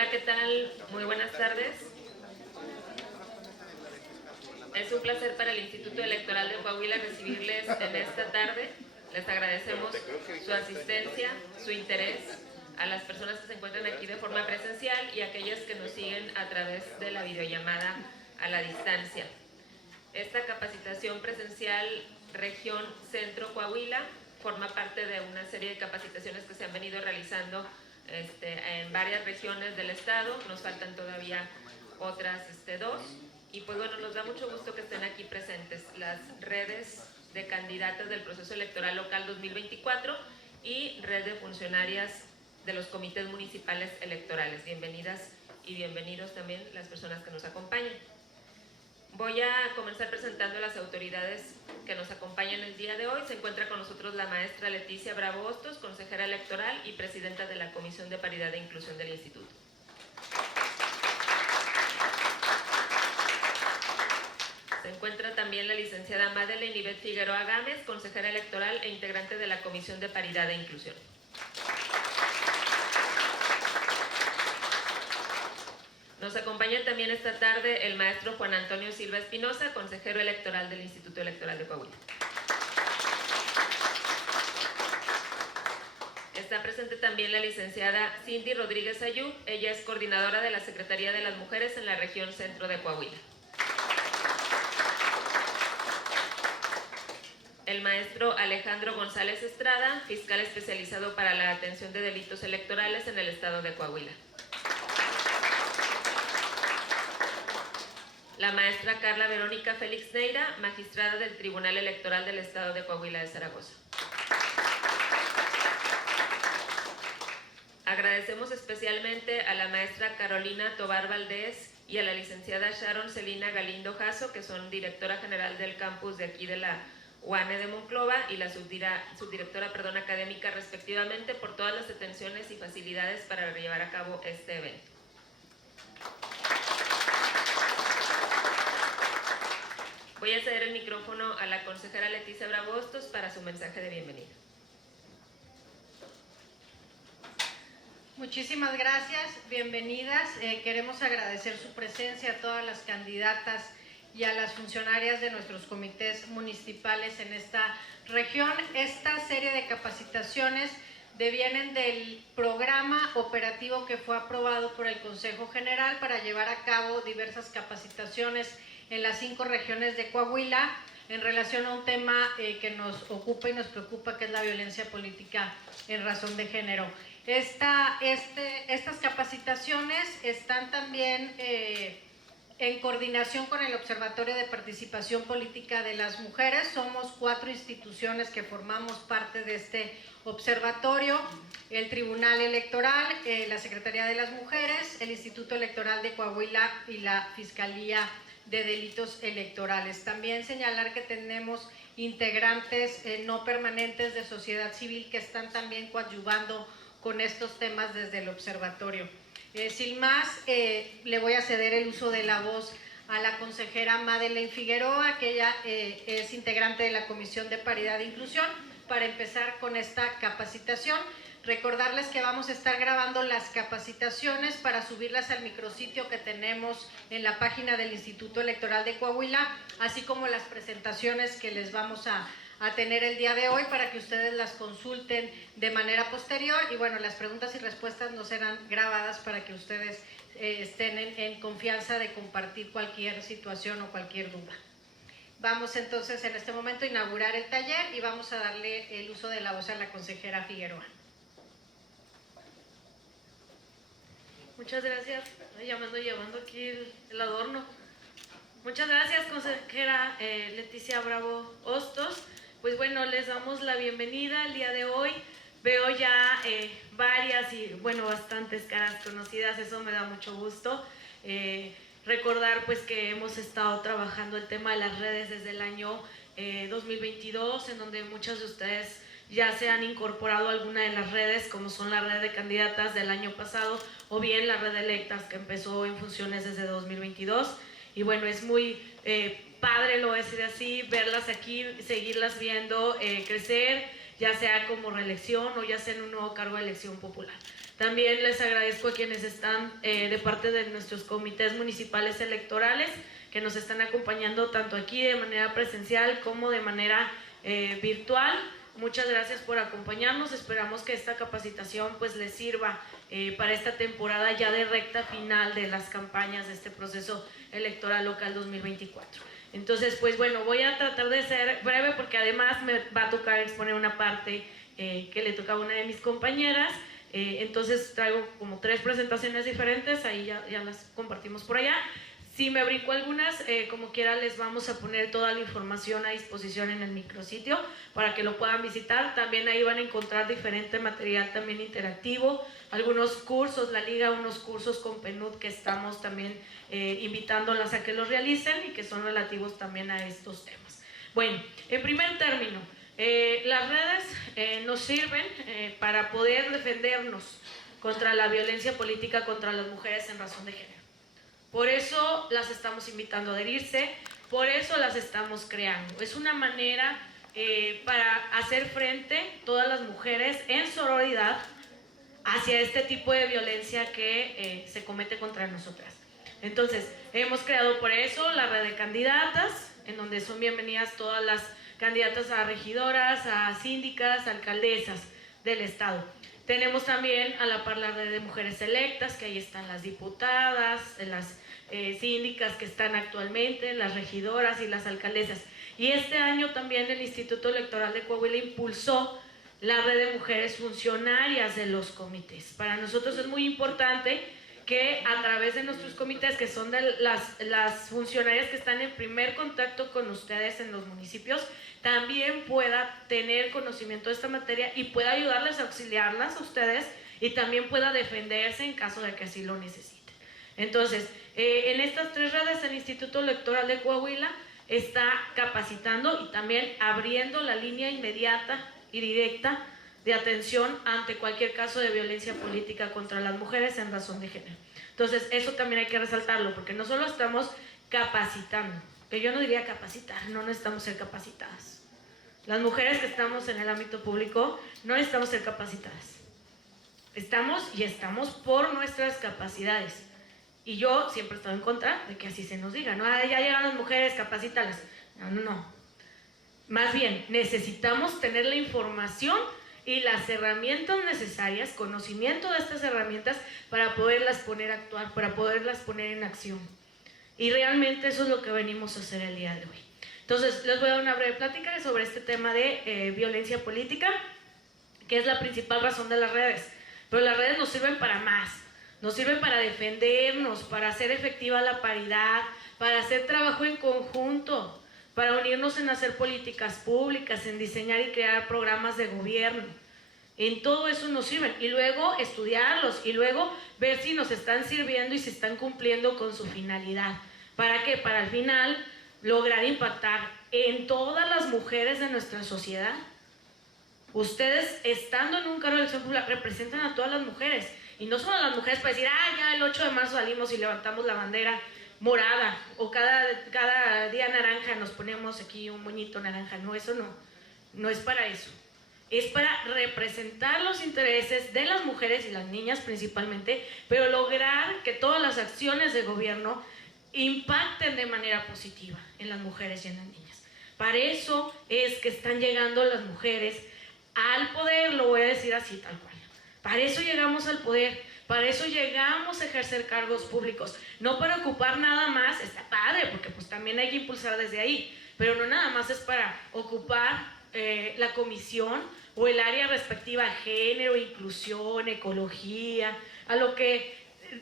Hola, ¿qué tal? Muy buenas tardes. Es un placer para el Instituto Electoral de Coahuila recibirles en esta tarde. Les agradecemos su asistencia, su interés, a las personas que se encuentran aquí de forma presencial y a aquellas que nos siguen a través de la videollamada a la distancia. Esta capacitación presencial Región Centro Coahuila forma parte de una serie de capacitaciones que se han venido realizando en varias regiones del estado. Nos faltan todavía otras dos. Y pues bueno, nos da mucho gusto que estén aquí presentes las redes de candidatas del proceso electoral local 2024 y red de funcionarias de los comités municipales electorales. Bienvenidas y bienvenidos también las personas que nos acompañan. Voy a comenzar presentando a las autoridades que nos acompañan el día de hoy. Se encuentra con nosotros la maestra Leticia Bravo Hostos, consejera electoral y presidenta de la Comisión de Paridad e Inclusión del Instituto. Se encuentra también la licenciada Madeleine Ivette Figueroa Gámez, consejera electoral e integrante de la Comisión de Paridad e Inclusión. Nos acompaña también esta tarde el maestro Juan Antonio Silva Espinosa, consejero electoral del Instituto Electoral de Coahuila. Está presente también la licenciada Cindy Rodríguez Ayub. Ella es coordinadora de la Secretaría de las Mujeres en la región centro de Coahuila. El maestro Alejandro González Estrada, fiscal especializado para la atención de delitos electorales en el estado de Coahuila. La maestra Carla Verónica Félix Neira, magistrada del Tribunal Electoral del Estado de Coahuila de Zaragoza. Agradecemos especialmente a la maestra Carolina Tobar Valdés y a la licenciada Sharon Celina Galindo Jasso, que son directora general del campus de aquí de la UANE de Monclova y la subdirectora académica respectivamente, por todas las atenciones y facilidades para llevar a cabo este evento. Voy a ceder el micrófono a la consejera Leticia Bravo Hostos para su mensaje de bienvenida. Muchísimas gracias, bienvenidas. Queremos agradecer su presencia a todas las candidatas y a las funcionarias de nuestros comités municipales en esta región. Esta serie de capacitaciones devienen del programa operativo que fue aprobado por el Consejo General para llevar a cabo diversas capacitaciones en las 5 regiones de Coahuila en relación a un tema que nos ocupa y nos preocupa, que es la violencia política en razón de género. Estas capacitaciones están también en coordinación con el Observatorio de Participación Política de las Mujeres. Somos 4 instituciones que formamos parte de este observatorio: el Tribunal Electoral, la Secretaría de las Mujeres, el Instituto Electoral de Coahuila y la Fiscalía de Delitos Electorales. También señalar que tenemos integrantes no permanentes de sociedad civil que están también coadyuvando con estos temas desde el observatorio. Sin más, le voy a ceder el uso de la voz a la consejera Madeleine Figueroa, que ella es integrante de la Comisión de Paridad e Inclusión, para empezar con esta capacitación. Recordarles que vamos a estar grabando las capacitaciones para subirlas al micrositio que tenemos en la página del Instituto Electoral de Coahuila, así como las presentaciones que les vamos a tener el día de hoy para que ustedes las consulten de manera posterior. Y bueno, las preguntas y respuestas no serán grabadas para que ustedes estén en confianza de compartir cualquier situación o cualquier duda. Vamos entonces en este momento a inaugurar el taller y vamos a darle el uso de la voz a la consejera Figueroa. Muchas gracias. Ya me ando llevando aquí el adorno. Muchas gracias, consejera Leticia Bravo Hostos. Pues bueno, les damos la bienvenida el día de hoy. Veo ya varias y bueno, bastantes caras conocidas, eso me da mucho gusto. Recordar pues que hemos estado trabajando el tema de las redes desde el año 2022, en donde muchas de ustedes ya se han incorporado a alguna de las redes, como son la red de candidatas del año pasado o bien la red de electas que empezó en funciones desde 2022. Y bueno, es muy padre, lo voy a decir así, verlas aquí, seguirlas viendo crecer. ya sea como reelección o ya sea en un nuevo cargo de elección popular. También les agradezco a quienes están de parte de nuestros comités municipales electorales, que nos están acompañando tanto aquí de manera presencial como de manera virtual. Muchas gracias por acompañarnos. Esperamos que esta capacitación pues les sirva para esta temporada ya de recta final de las campañas de este proceso electoral local 2024. Entonces, pues bueno, voy a tratar de ser breve porque además me va a tocar exponer una parte que le tocaba a una de mis compañeras. Entonces traigo como 3 presentaciones diferentes, ahí ya las compartimos por allá. Si me brinco algunas, como quiera les vamos a poner toda la información a disposición en el micrositio para que lo puedan visitar. También ahí van a encontrar diferente material también interactivo, algunos cursos, la liga, unos cursos con PNUD que estamos también invitándolas a que los realicen y que son relativos también a estos temas. Bueno, en primer término, las redes nos sirven para poder defendernos contra la violencia política contra las mujeres en razón de género. Por eso las estamos invitando a adherirse, por eso las estamos creando. Es una manera para hacer frente todas las mujeres en sororidad hacia este tipo de violencia que se comete contra nosotras. Entonces, hemos creado por eso la red de candidatas, en donde son bienvenidas todas las candidatas a regidoras, a síndicas, a alcaldesas del estado. Tenemos también a la par la red de mujeres electas, que ahí están las diputadas, las síndicas que están actualmente, las regidoras y las alcaldesas. Y este año también el Instituto Electoral de Coahuila impulsó la red de mujeres funcionarias de los comités. Para nosotros es muy importante que a través de nuestros comités, que son de las funcionarias que están en primer contacto con ustedes en los municipios, también pueda tener conocimiento de esta materia y pueda ayudarles a auxiliarlas a ustedes y también pueda defenderse en caso de que así lo necesiten. Entonces, en estas 3 redes el Instituto Electoral de Coahuila está capacitando y también abriendo la línea inmediata y directa de atención ante cualquier caso de violencia política contra las mujeres en razón de género. Entonces, eso también hay que resaltarlo, porque no solo estamos capacitando, que yo no diría capacitar, no necesitamos ser capacitadas. Las mujeres que estamos en el ámbito público no necesitamos ser capacitadas. Estamos por nuestras capacidades. Y yo siempre he estado en contra de que así se nos diga, ¿no? Ya llegan las mujeres, capacítalas. No. Más bien, necesitamos tener la información y las herramientas necesarias, conocimiento de estas herramientas para poderlas poner a actuar, para poderlas poner en acción. Y realmente eso es lo que venimos a hacer el día de hoy. Entonces, les voy a dar una breve plática sobre este tema de violencia política, que es la principal razón de las redes. Pero las redes nos sirven para más. Nos sirven para defendernos, para hacer efectiva la paridad, para hacer trabajo en conjunto, para unirnos en hacer políticas públicas, en diseñar y crear programas de gobierno. En todo eso nos sirven. Y luego estudiarlos y luego ver si nos están sirviendo y si están cumpliendo con su finalidad. ¿Para qué? Para al final lograr impactar en todas las mujeres de nuestra sociedad. Ustedes, estando en un cargo de elección pública, representan a todas las mujeres. Y no solo a las mujeres para decir, ya el 8 de marzo salimos y levantamos la bandera morada, o cada día naranja nos ponemos aquí un moñito naranja. No, eso no es para eso. Es para representar los intereses de las mujeres y las niñas principalmente, pero lograr que todas las acciones de gobierno impacten de manera positiva en las mujeres y en las niñas. Para eso es que están llegando las mujeres al poder, lo voy a decir así tal cual. Para eso llegamos al poder, para eso llegamos a ejercer cargos públicos, no para ocupar nada más. Está padre, porque pues también hay que impulsar desde ahí, pero no nada más es para ocupar la comisión o el área respectiva a género, inclusión, ecología, a lo que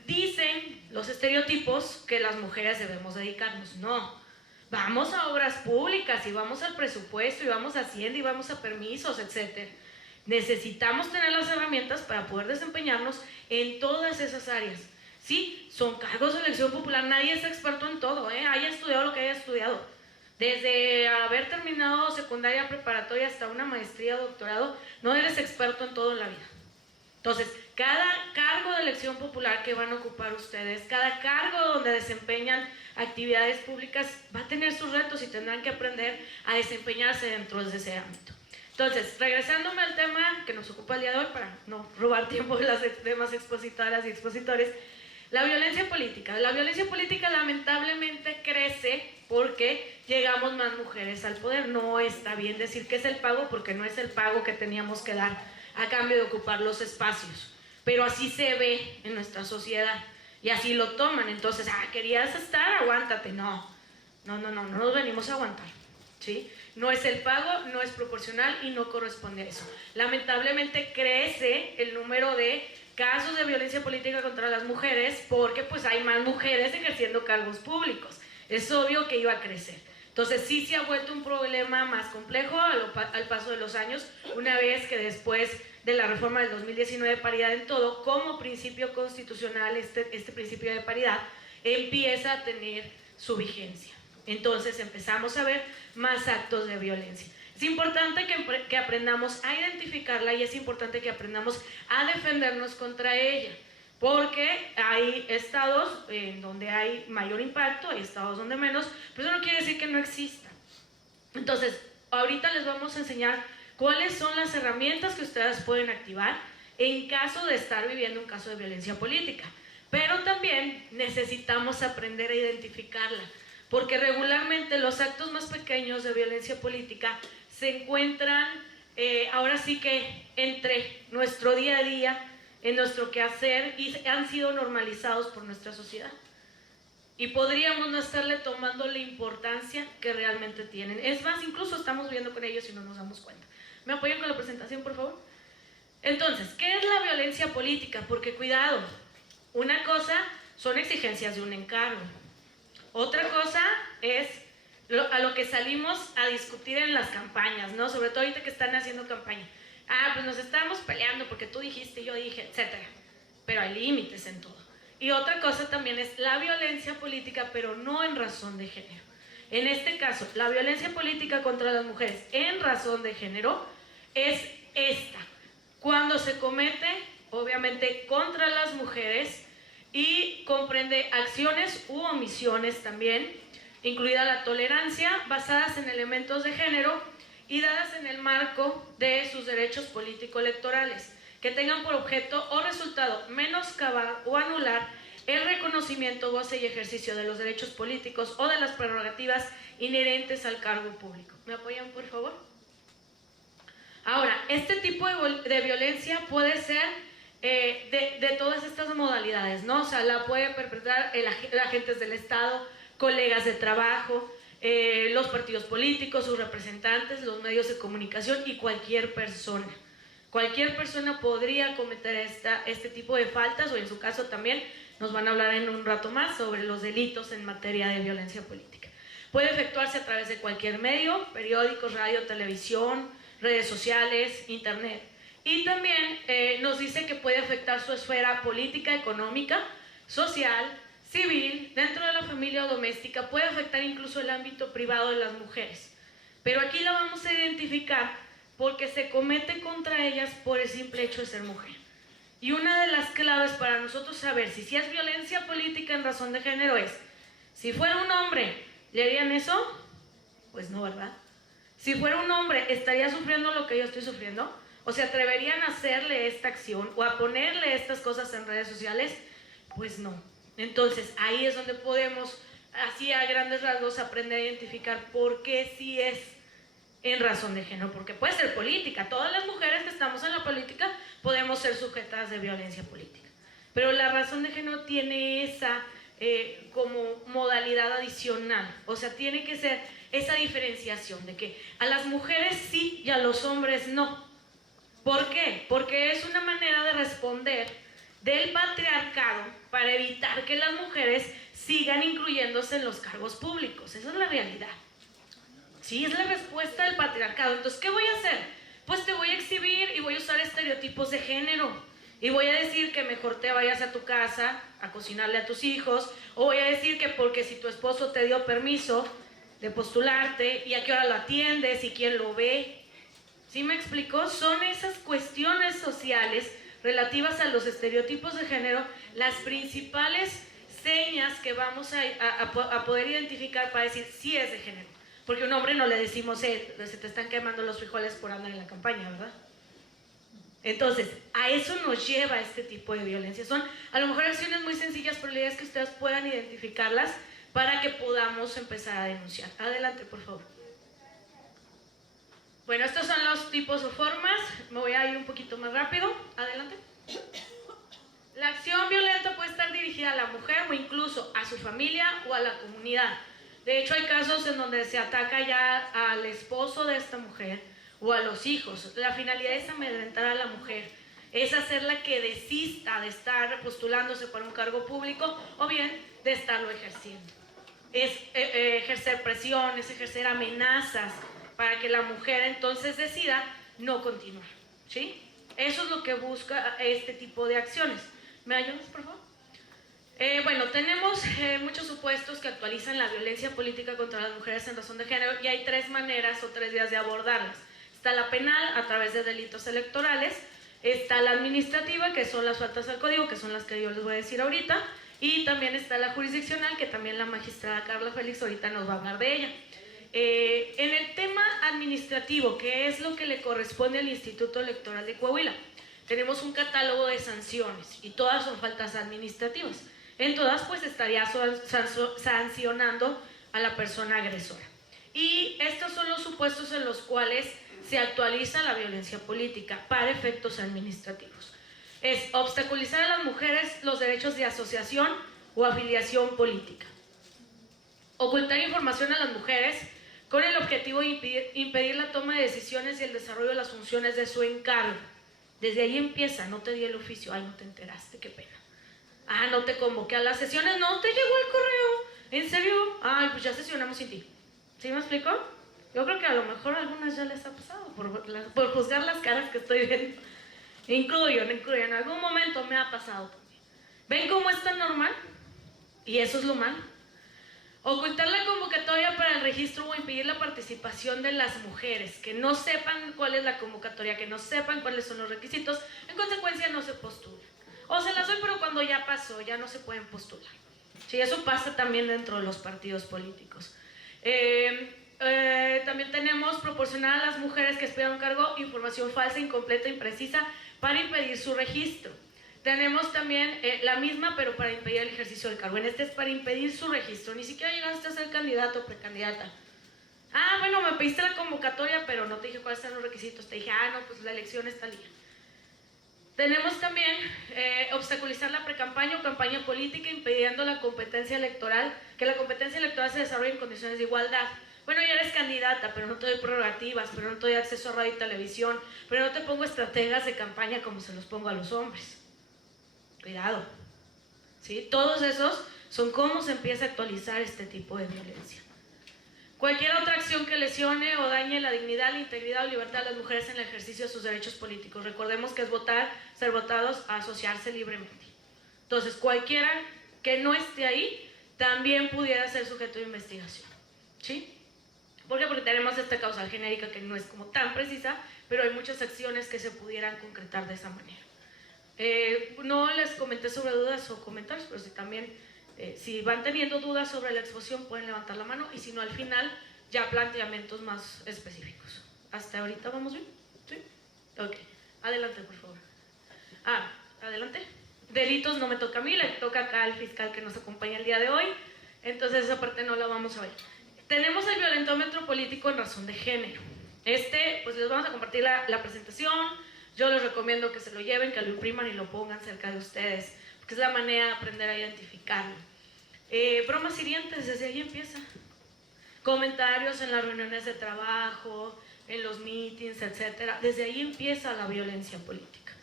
dicen los estereotipos que las mujeres debemos dedicarnos. No, vamos a obras públicas y vamos al presupuesto y vamos a Hacienda y vamos a permisos, etc. Necesitamos tener las herramientas para poder desempeñarnos en todas esas áreas. Sí, son cargos de elección popular, nadie es experto en todo, haya estudiado lo que haya estudiado. Desde haber terminado secundaria, preparatoria hasta una maestría o doctorado, no eres experto en todo en la vida. Entonces, cada cargo de elección popular que van a ocupar ustedes, cada cargo donde desempeñan actividades públicas, va a tener sus retos y tendrán que aprender a desempeñarse dentro de ese ámbito. Entonces, regresándome al tema que nos ocupa el día de hoy, para no robar tiempo de las demás expositoras y expositores, la violencia política. La violencia política lamentablemente crece porque llegamos más mujeres al poder. No está bien decir que es el pago, porque no es el pago que teníamos que dar a cambio de ocupar los espacios. Pero así se ve en nuestra sociedad y así lo toman. Entonces, ¿querías estar? Aguántate. No nos venimos a aguantar, ¿sí? No es el pago, no es proporcional y no corresponde a eso. Lamentablemente crece el número de casos de violencia política contra las mujeres porque pues hay más mujeres ejerciendo cargos públicos. Es obvio que iba a crecer. Entonces sí se ha vuelto un problema más complejo al paso de los años, una vez que después de la reforma del 2019 de paridad en todo, como principio constitucional, este principio de paridad empieza a tener su vigencia. Entonces empezamos a ver más actos de violencia. Es importante que aprendamos a identificarla y es importante que aprendamos a defendernos contra ella, porque hay estados en donde hay mayor impacto, hay estados donde menos, pero eso no quiere decir que no exista. Entonces, ahorita les vamos a enseñar cuáles son las herramientas que ustedes pueden activar en caso de estar viviendo un caso de violencia política. Pero también necesitamos aprender a identificarla, porque regularmente los actos más pequeños de violencia política se encuentran ahora sí que entre nuestro día a día, en nuestro quehacer, y han sido normalizados por nuestra sociedad. Y podríamos no estarle tomando la importancia que realmente tienen. Es más, incluso estamos viviendo con ellos y no nos damos cuenta. ¿Me apoyan con la presentación, por favor? Entonces, ¿qué es la violencia política? Porque cuidado, una cosa son exigencias de un encargo. Otra cosa es a lo que salimos a discutir en las campañas, ¿no? Sobre todo ahorita que están haciendo campaña. Pues nos estamos peleando porque tú dijiste, yo dije, etc. Pero hay límites en todo. Y otra cosa también es la violencia política, pero no en razón de género. En este caso, la violencia política contra las mujeres en razón de género es esta. Cuando se comete, obviamente, contra las mujeres y comprende acciones u omisiones también, incluida la tolerancia, basadas en elementos de género y dadas en el marco de sus derechos político-electorales, que tengan por objeto o resultado menoscabar o anular el reconocimiento, goce y ejercicio de los derechos políticos o de las prerrogativas inherentes al cargo público. ¿Me apoyan, por favor? Ahora, este tipo de violencia puede ser de todas estas modalidades, ¿no? O sea, la puede perpetrar agentes del Estado, colegas de trabajo, los partidos políticos, sus representantes, los medios de comunicación y cualquier persona. Cualquier persona podría cometer este tipo de faltas, o en su caso también nos van a hablar en un rato más sobre los delitos en materia de violencia política. Puede efectuarse a través de cualquier medio, periódicos, radio, televisión, redes sociales, internet. Y también nos dice que puede afectar su esfera política, económica, social, civil, dentro de la familia o doméstica, puede afectar incluso el ámbito privado de las mujeres. Pero aquí la vamos a identificar porque se comete contra ellas por el simple hecho de ser mujer. Y una de las claves para nosotros saber si es violencia política en razón de género es, si fuera un hombre, ¿le harían eso? Pues no, ¿verdad? Si fuera un hombre, ¿estaría sufriendo lo que yo estoy sufriendo? ¿O se atreverían a hacerle esta acción o a ponerle estas cosas en redes sociales? Pues no. Entonces, ahí es donde podemos, así a grandes rasgos, aprender a identificar por qué sí es en razón de género, porque puede ser política. Todas las mujeres que estamos en la política podemos ser sujetas de violencia política, pero la razón de género tiene esa como modalidad adicional, o sea, tiene que ser esa diferenciación de que a las mujeres sí y a los hombres no. ¿Por qué? Porque es una manera de responder del patriarcado para evitar que las mujeres sigan incluyéndose en los cargos públicos. Esa es la realidad. Sí, es la respuesta del patriarcado. Entonces, ¿qué voy a hacer? Pues te voy a exhibir y voy a usar estereotipos de género. Y voy a decir que mejor te vayas a tu casa a cocinarle a tus hijos. O voy a decir que porque si tu esposo te dio permiso de postularte y a qué hora lo atiendes y quién lo ve. ¿Sí me explicó? Son esas cuestiones sociales relativas a los estereotipos de género las principales señas que vamos a poder identificar para decir si es de género. Porque a un hombre no le decimos, se te están quemando los frijoles por andar en la campaña, ¿verdad? Entonces, a eso nos lleva este tipo de violencia. Son a lo mejor acciones muy sencillas, pero la idea es que ustedes puedan identificarlas para que podamos empezar a denunciar. Adelante, por favor. Bueno, estos son los tipos o formas. Me voy a ir un poquito más rápido. Adelante. La acción violenta puede estar dirigida a la mujer o incluso a su familia o a la comunidad. De hecho, hay casos en donde se ataca ya al esposo de esta mujer o a los hijos. La finalidad es amedrentar a la mujer, es hacerla que desista de estar postulándose para un cargo público o bien de estarlo ejerciendo. Es ejercer presión, es ejercer amenazas para que la mujer entonces decida no continuar, ¿sí? Eso es lo que busca este tipo de acciones. ¿Me ayudas, por favor? Bueno, tenemos muchos supuestos que actualizan la violencia política contra las mujeres en razón de género y hay tres maneras o tres vías de abordarlas. Está la penal, a través de delitos electorales, está la administrativa, que son las faltas al código, que son las que yo les voy a decir ahorita, y también está la jurisdiccional, que también la magistrada Carla Félix ahorita nos va a hablar de ella. En el tema administrativo, que es lo que le corresponde al Instituto Electoral de Coahuila, tenemos un catálogo de sanciones y todas son faltas administrativas. En todas pues estaría sancionando a la persona agresora. Y estos son los supuestos en los cuales se actualiza la violencia política para efectos administrativos. Es obstaculizar a las mujeres los derechos de asociación o afiliación política. Ocultar información a las mujeres con el objetivo de impedir la toma de decisiones y el desarrollo de las funciones de su encargo. Desde ahí empieza, no te di el oficio, ay, no te enteraste, qué pena. Ah, no te convoqué a las sesiones, no te llegó el correo, ¿en serio? Ay, pues ya sesionamos sin ti. ¿Sí me explico? Yo creo que a lo mejor a algunas ya les ha pasado por juzgar las caras que estoy viendo. Incluyo, en algún momento me ha pasado también. ¿Ven cómo es tan normal? Y eso es lo malo. Ocultar la convocatoria para el registro o impedir la participación de las mujeres, que no sepan cuál es la convocatoria, que no sepan cuáles son los requisitos, en consecuencia no se postulan. O se las doy, pero cuando ya pasó, ya no se pueden postular. Sí, eso pasa también dentro de los partidos políticos. También tenemos proporcionar a las mujeres que aspiran a un cargo información falsa, incompleta, imprecisa para impedir su registro. Tenemos también la misma, pero para impedir el ejercicio del cargo. En este es para impedir su registro. Ni siquiera llegaste a ser candidato o precandidata. Ah, bueno, me pediste la convocatoria, pero no te dije cuáles eran los requisitos. Te dije, ah, no, pues la elección está lía. Tenemos también obstaculizar la precampaña o campaña política, impidiendo la competencia electoral, que la competencia electoral se desarrolle en condiciones de igualdad. Bueno, ya eres candidata, pero no te doy prerrogativas, pero no te doy acceso a radio y televisión, pero no te pongo estrategas de campaña como se los pongo a los hombres. Cuidado, ¿sí? Todos esos son cómo se empieza a actualizar este tipo de violencia. Cualquier otra acción que lesione o dañe la dignidad, la integridad o libertad de las mujeres en el ejercicio de sus derechos políticos. Recordemos que es votar, ser votados, a asociarse libremente. Entonces, cualquiera que no esté ahí también pudiera ser sujeto de investigación, ¿sí? ¿Por qué? Porque tenemos esta causal genérica que no es como tan precisa, pero hay muchas acciones que se pudieran concretar de esa manera. No les comenté sobre dudas o comentarios, pero si también, si van teniendo dudas sobre la exposición, pueden levantar la mano, y si no, al final, ya planteamientos más específicos. ¿Hasta ahorita vamos bien? ¿Sí? Ok. Adelante, por favor. Adelante. Delitos no me toca a mí, le toca acá al fiscal que nos acompaña el día de hoy, entonces esa parte no la vamos a ver. Tenemos el violentómetro político en razón de género. Pues les vamos a compartir la presentación. Yo les recomiendo que se lo lleven, que lo impriman y lo pongan cerca de ustedes, porque es la manera de aprender a identificarlo. Bromas hirientes, desde ahí empieza. Comentarios en las reuniones de trabajo, en los meetings, etc. Desde ahí empieza la violencia política.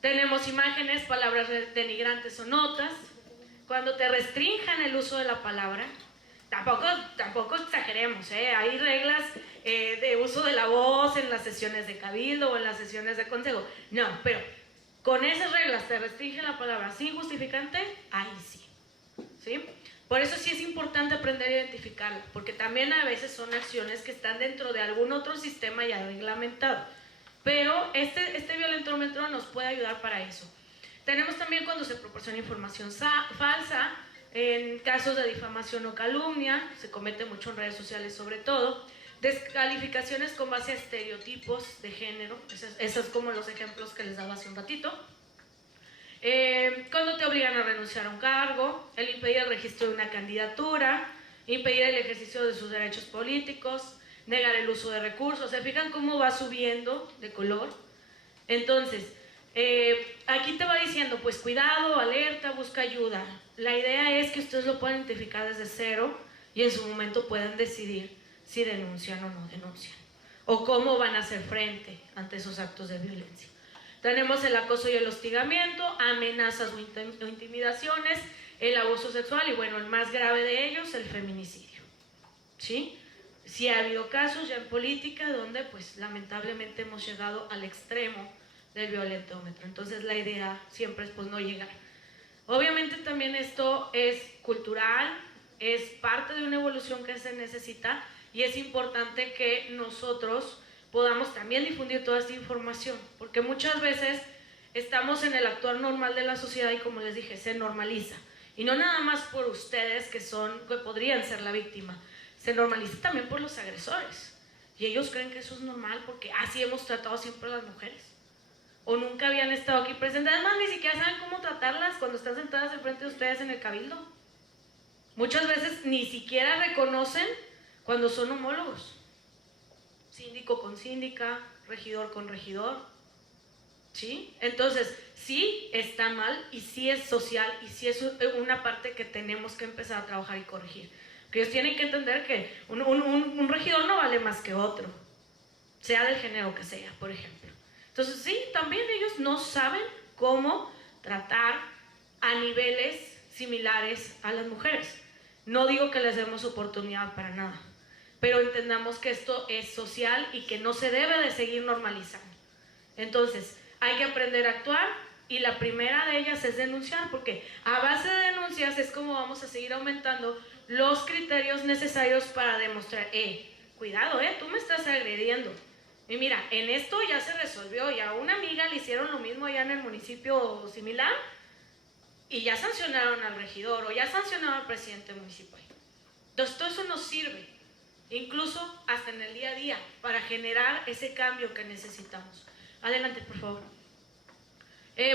Tenemos imágenes, palabras denigrantes o notas. Cuando te restrinjan el uso de la palabra, tampoco exageremos, hay reglas de uso de la voz en las sesiones de cabildo o en las sesiones de consejo. No, pero con esas reglas te restringen la palabra sin justificante, ahí sí. ¿Sí? Por eso sí es importante aprender a identificarla, porque también a veces son acciones que están dentro de algún otro sistema ya reglamentado. Pero este violentómetro nos puede ayudar para eso. Tenemos también cuando se proporciona información falsa, en casos de difamación o calumnia, se comete mucho en redes sociales sobre todo, descalificaciones con base a estereotipos de género, esos como los ejemplos que les daba hace un ratito, cuando te obligan a renunciar a un cargo, el impedir el registro de una candidatura, impedir el ejercicio de sus derechos políticos, negar el uso de recursos. ¿Se fijan cómo va subiendo de color? Entonces, aquí te va diciendo, pues cuidado, alerta, busca ayuda. La idea es que ustedes lo puedan identificar desde cero y en su momento puedan decidir si denuncian o no denuncian, o cómo van a hacer frente ante esos actos de violencia. Tenemos el acoso y el hostigamiento, amenazas o intimidaciones, el abuso sexual y bueno, el más grave de ellos, el feminicidio. ¿Sí? Sí ha habido casos ya en política donde pues lamentablemente hemos llegado al extremo del violentómetro. Entonces la idea siempre es pues no llegar. Obviamente también esto es cultural, es parte de una evolución que se necesita y es importante que nosotros podamos también difundir toda esta información, porque muchas veces estamos en el actuar normal de la sociedad y como les dije, se normaliza. Y no nada más por ustedes que podrían ser la víctima, se normaliza también por los agresores. Y ellos creen que eso es normal porque así hemos tratado siempre a las mujeres. O nunca habían estado aquí presentes. Además, ni siquiera saben cómo tratarlas cuando están sentadas enfrente de ustedes en el cabildo. Muchas veces ni siquiera reconocen cuando son homólogos. Síndico con síndica, regidor con regidor. ¿Sí? Entonces, sí está mal y sí es social y sí es una parte que tenemos que empezar a trabajar y corregir. Que ellos tienen que entender que un regidor no vale más que otro, sea del género que sea, por ejemplo. Entonces, sí, también ellos no saben cómo tratar a niveles similares a las mujeres. No digo que les demos oportunidad para nada, pero entendamos que esto es social y que no se debe de seguir normalizando. Entonces, hay que aprender a actuar y la primera de ellas es denunciar, porque a base de denuncias es como vamos a seguir aumentando los criterios necesarios para demostrar, cuidado, tú me estás agrediendo. Y mira, en esto ya se resolvió y a una amiga le hicieron lo mismo allá en el municipio similar y ya sancionaron al regidor o ya sancionaron al presidente municipal. Entonces todo eso nos sirve, incluso hasta en el día a día, para generar ese cambio que necesitamos. Adelante, por favor.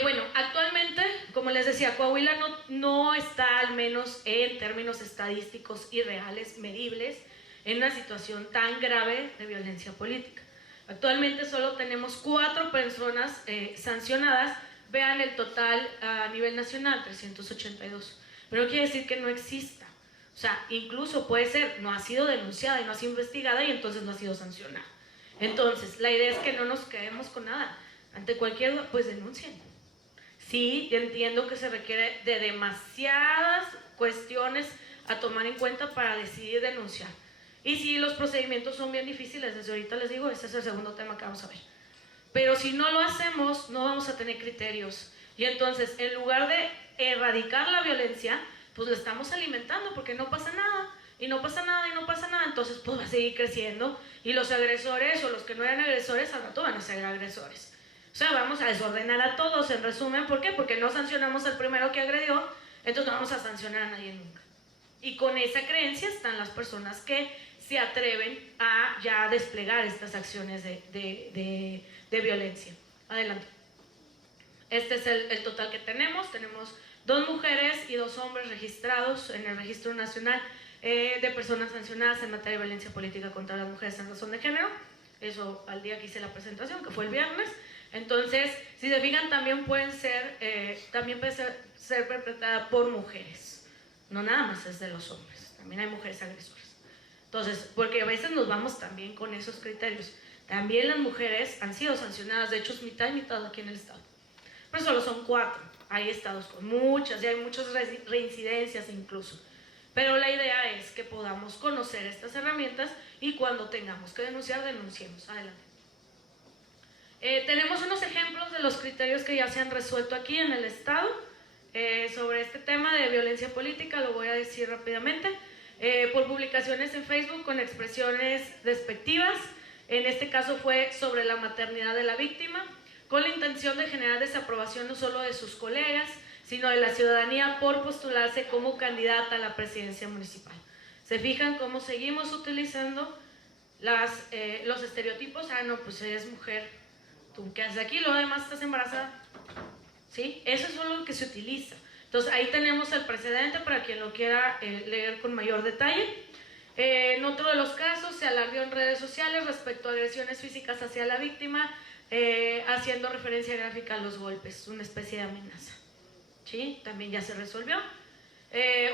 Bueno, actualmente, como les decía, Coahuila no está, al menos en términos estadísticos y reales, medibles, en una situación tan grave de violencia política. Actualmente solo tenemos 4 personas sancionadas. Vean el total a nivel nacional, 382. Pero no quiere decir que no exista. O sea, incluso puede ser, no ha sido denunciada y no ha sido investigada y entonces no ha sido sancionada. Entonces, la idea es que no nos quedemos con nada. Ante cualquier duda, pues denuncien. Sí, entiendo que se requiere de demasiadas cuestiones a tomar en cuenta para decidir denunciar. Y si los procedimientos son bien difíciles, desde ahorita les digo, este es el segundo tema que vamos a ver. Pero si no lo hacemos, no vamos a tener criterios. Y entonces, en lugar de erradicar la violencia, pues la estamos alimentando porque no pasa nada. Y no pasa nada, y no pasa nada, entonces pues va a seguir creciendo. Y los agresores o los que no eran agresores, al rato van a ser agresores. O sea, vamos a desordenar a todos, en resumen. ¿Por qué? Porque no sancionamos al primero que agredió, entonces no vamos a sancionar a nadie nunca. Y con esa creencia están las personas que se atreven a ya desplegar estas acciones de violencia. Adelante. Este es el total que tenemos. Tenemos 2 mujeres y 2 hombres registrados en el Registro Nacional de personas sancionadas en materia de violencia política contra las mujeres en razón de género. Eso al día que hice la presentación, que fue el viernes. Entonces, si se fijan, también puede ser perpetrada por mujeres. No nada más es de los hombres, también hay mujeres agresoras. Entonces, porque a veces nos vamos también con esos criterios. También las mujeres han sido sancionadas, de hecho es mitad y mitad aquí en el estado. Pero solo son 4, hay estados con muchas, y hay muchas reincidencias incluso. Pero la idea es que podamos conocer estas herramientas y cuando tengamos que denunciar, denunciemos. Adelante. Tenemos unos ejemplos de los criterios que ya se han resuelto aquí en el estado sobre este tema de violencia política, lo voy a decir rápidamente. Por publicaciones en Facebook con expresiones despectivas, en este caso fue sobre la maternidad de la víctima, con la intención de generar desaprobación no solo de sus colegas, sino de la ciudadanía por postularse como candidata a la presidencia municipal. ¿Se fijan cómo seguimos utilizando los estereotipos? Ah, no, pues eres mujer, tú qué haces aquí, lo demás estás embarazada. ¿Sí? Eso es lo que se utiliza. Entonces ahí tenemos el precedente para quien lo quiera leer con mayor detalle. En otro de los casos se alardeó en redes sociales respecto a agresiones físicas hacia la víctima, haciendo referencia gráfica a los golpes, una especie de amenaza. ¿Sí? También ya se resolvió.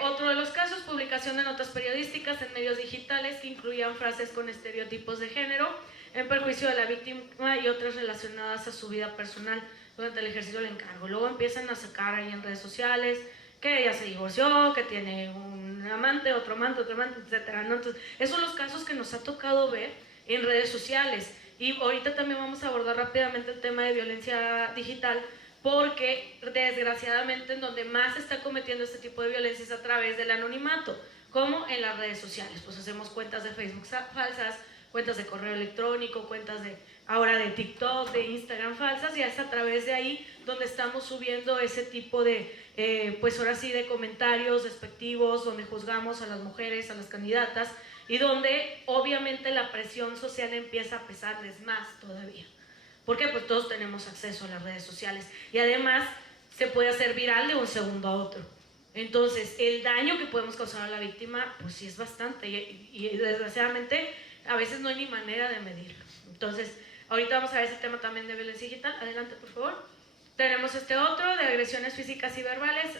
Otro de los casos, publicación de notas periodísticas en medios digitales que incluían frases con estereotipos de género en perjuicio de la víctima y otras relacionadas a su vida personal durante el ejercicio del encargo. Luego empiezan a sacar ahí en redes sociales que ella se divorció, que tiene un amante, otro amante, etc., ¿no? Entonces, esos son los casos que nos ha tocado ver en redes sociales. Y ahorita también vamos a abordar rápidamente el tema de violencia digital, porque desgraciadamente en donde más se está cometiendo este tipo de violencia es a través del anonimato, como en las redes sociales. Pues hacemos cuentas de Facebook falsas, cuentas de correo electrónico, cuentas ahora de TikTok, de Instagram falsas, y es a través de ahí donde estamos subiendo ese tipo de, pues ahora sí, de comentarios despectivos, donde juzgamos a las mujeres, a las candidatas, y donde obviamente la presión social empieza a pesarles más todavía. ¿Por qué? Pues todos tenemos acceso a las redes sociales y además se puede hacer viral de un segundo a otro. Entonces, el daño que podemos causar a la víctima, pues sí es bastante y desgraciadamente a veces no hay ni manera de medirlo. Entonces, ahorita vamos a ver ese tema también de violencia digital. Adelante, por favor. Tenemos este otro de agresiones físicas y verbales.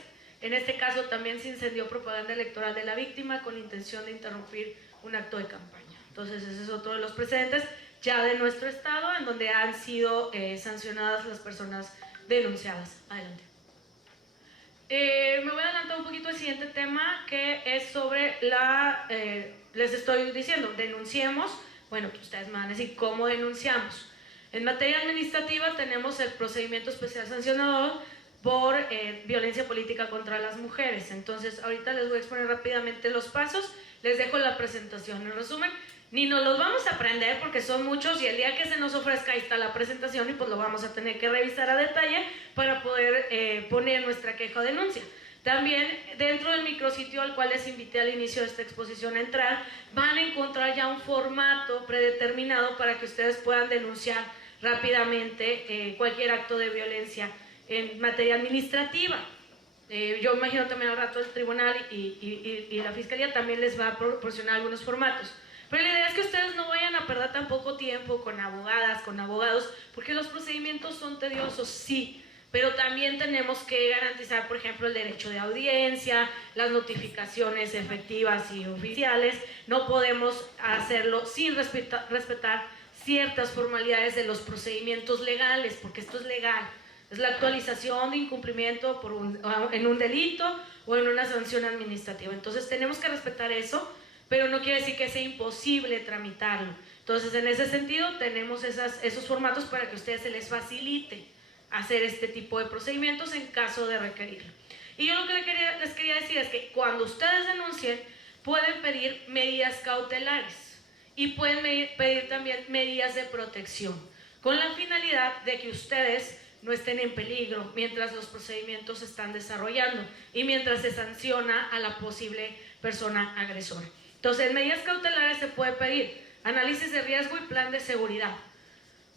En este caso también se incendió propaganda electoral de la víctima con la intención de interrumpir un acto de campaña. Entonces, ese es otro de los precedentes ya de nuestro estado, en donde han sido sancionadas las personas denunciadas. Adelante. Me voy a adelantar un poquito al siguiente tema, que es sobre les estoy diciendo, denunciemos. Bueno, pues ustedes me van a decir cómo denunciamos. En materia administrativa tenemos el procedimiento especial sancionador por violencia política contra las mujeres. Entonces, ahorita les voy a exponer rápidamente los pasos, les dejo la presentación. En resumen, ni nos los vamos a aprender porque son muchos y el día que se nos ofrezca ahí está la presentación y pues lo vamos a tener que revisar a detalle para poder poner nuestra queja o denuncia. También dentro del micrositio al cual les invité al inicio de esta exposición a entrar, van a encontrar ya un formato predeterminado para que ustedes puedan denunciar rápidamente cualquier acto de violencia en materia administrativa. Yo imagino también al rato el tribunal y la fiscalía también les va a proporcionar algunos formatos. Pero la idea es que ustedes no vayan a perder tampoco tiempo con abogadas, con abogados, porque los procedimientos son tediosos, sí, pero también tenemos que garantizar, por ejemplo, el derecho de audiencia, las notificaciones efectivas y oficiales. No podemos hacerlo sin respetar ciertas formalidades de los procedimientos legales, porque esto es legal. Es la actualización de incumplimiento en un delito o en una sanción administrativa. Entonces tenemos que respetar eso, pero no quiere decir que sea imposible tramitarlo. Entonces, en ese sentido, tenemos esos formatos para que a ustedes se les facilite hacer este tipo de procedimientos en caso de requerirlo. Y yo lo que les quería decir es que cuando ustedes denuncien, pueden pedir medidas cautelares y pueden pedir también medidas de protección, con la finalidad de que ustedes no estén en peligro mientras los procedimientos se están desarrollando y mientras se sanciona a la posible persona agresora. Entonces, en medidas cautelares se puede pedir análisis de riesgo y plan de seguridad.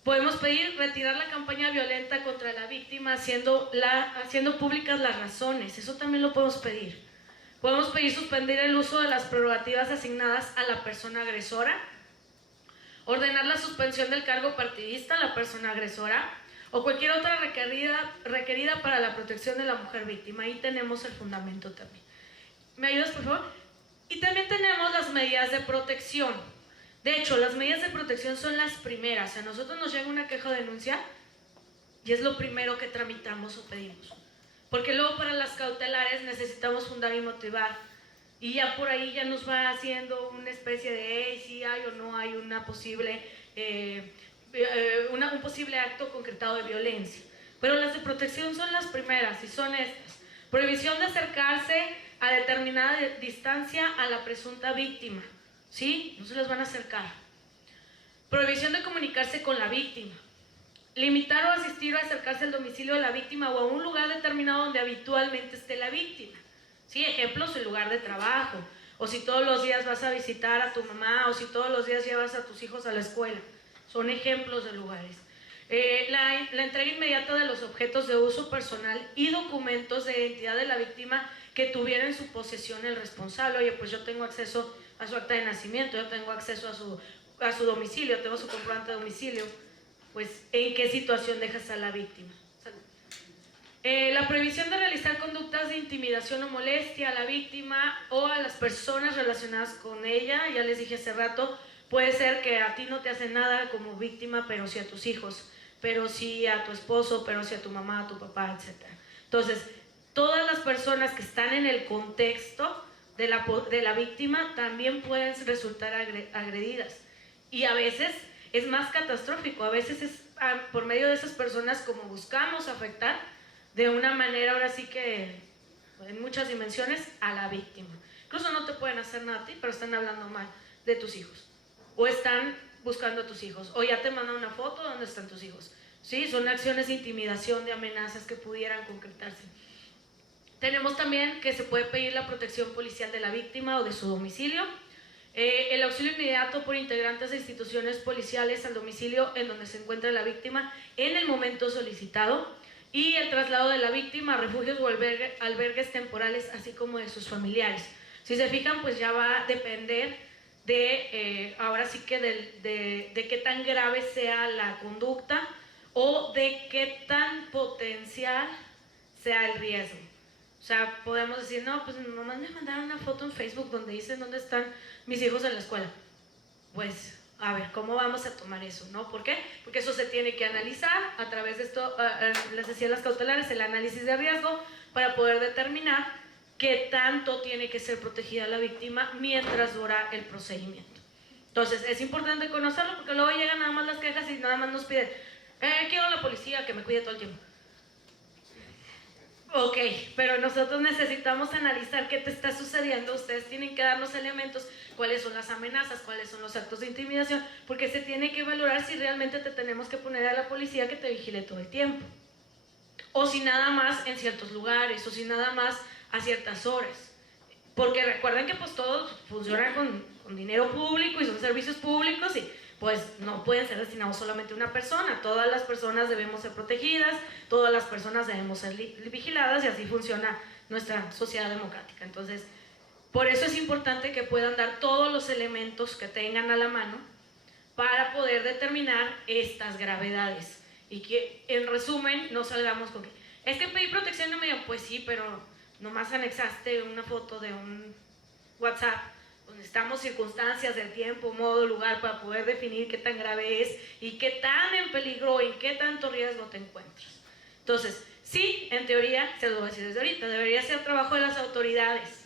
Podemos pedir retirar la campaña violenta contra la víctima haciendo públicas las razones. Eso también lo podemos pedir. Podemos pedir suspender el uso de las prerrogativas asignadas a la persona agresora, ordenar la suspensión del cargo partidista a la persona agresora o cualquier otra requerida para la protección de la mujer víctima. Ahí tenemos el fundamento también. ¿Me ayudas, por favor? Y también tenemos las medidas de protección. De hecho, las medidas de protección son las primeras. A nosotros nos llega una queja o denuncia y es lo primero que tramitamos o pedimos. Porque luego para las cautelares necesitamos fundar y motivar. Y ya por ahí ya nos va haciendo una especie de si hay o no hay una posible, un posible acto concretado de violencia. Pero las de protección son las primeras y son estas. Prohibición de acercarse a determinada distancia a la presunta víctima. ¿Sí? No se les van a acercar. Prohibición de comunicarse con la víctima. Limitar o asistir o acercarse al domicilio de la víctima o a un lugar determinado donde habitualmente esté la víctima. ¿Sí? Ejemplos, el lugar de trabajo, o si todos los días vas a visitar a tu mamá, o si todos los días llevas a tus hijos a la escuela. Son ejemplos de lugares. La entrega inmediata de los objetos de uso personal y documentos de identidad de la víctima que tuviera en su posesión el responsable. Oye, pues yo tengo acceso a su acta de nacimiento, yo tengo acceso a su domicilio, tengo su comprobante de domicilio. Pues, ¿en qué situación dejas a la víctima? La prohibición de realizar conductas de intimidación o molestia a la víctima o a las personas relacionadas con ella. Ya les dije hace rato, puede ser que a ti no te hacen nada como víctima, pero sí a tus hijos, pero sí a tu esposo, pero sí a tu mamá, a tu papá, etc. Entonces, todas las personas que están en el contexto de la víctima también pueden resultar agredidas. Y a veces es más catastrófico, a veces es por medio de esas personas como buscamos afectar de una manera, ahora sí que en muchas dimensiones, a la víctima. Incluso no te pueden hacer nada a ti, pero están hablando mal de tus hijos. O están buscando a tus hijos. O ya te mandan una foto de dónde están tus hijos. ¿Sí? Son acciones de intimidación, de amenazas que pudieran concretarse. Tenemos también que se puede pedir la protección policial de la víctima o de su domicilio. El auxilio inmediato por integrantes de instituciones policiales al domicilio en donde se encuentra la víctima en el momento solicitado. Y el traslado de la víctima a refugios o albergues temporales, así como de sus familiares. Si se fijan, pues ya va a depender de, ahora sí que de qué tan grave sea la conducta o de qué tan potencial sea el riesgo. O sea, podemos decir, no, pues nomás me mandaron una foto en Facebook donde dicen dónde están mis hijos en la escuela. Pues, a ver, ¿cómo vamos a tomar eso? ¿No? ¿Por qué? Porque eso se tiene que analizar a través de esto, les decía las cautelares, el análisis de riesgo, para poder determinar qué tanto tiene que ser protegida la víctima mientras dura el procedimiento. Entonces, es importante conocerlo porque luego llegan nada más las quejas y nada más nos piden, quiero a la policía que me cuide todo el tiempo. Ok, pero nosotros necesitamos analizar qué te está sucediendo. Ustedes tienen que darnos elementos, cuáles son las amenazas, cuáles son los actos de intimidación, porque se tiene que valorar si realmente te tenemos que poner a la policía que te vigile todo el tiempo. O si nada más en ciertos lugares, o si nada más a ciertas horas. Porque recuerden que pues todo funciona con dinero público y son servicios públicos y pues no pueden ser destinados solamente a una persona. Todas las personas debemos ser protegidas, todas las personas debemos ser vigiladas y así funciona nuestra sociedad democrática. Entonces, por eso es importante que puedan dar todos los elementos que tengan a la mano para poder determinar estas gravedades. Y que, en resumen, no salgamos con que es que pedí protección de medio, pues sí, pero nomás anexaste una foto de un WhatsApp. Necesitamos circunstancias del tiempo, modo, lugar para poder definir qué tan grave es y qué tan en peligro, en qué tanto riesgo te encuentras. Entonces, sí, en teoría, se lo voy a decir desde ahorita, debería ser trabajo de las autoridades.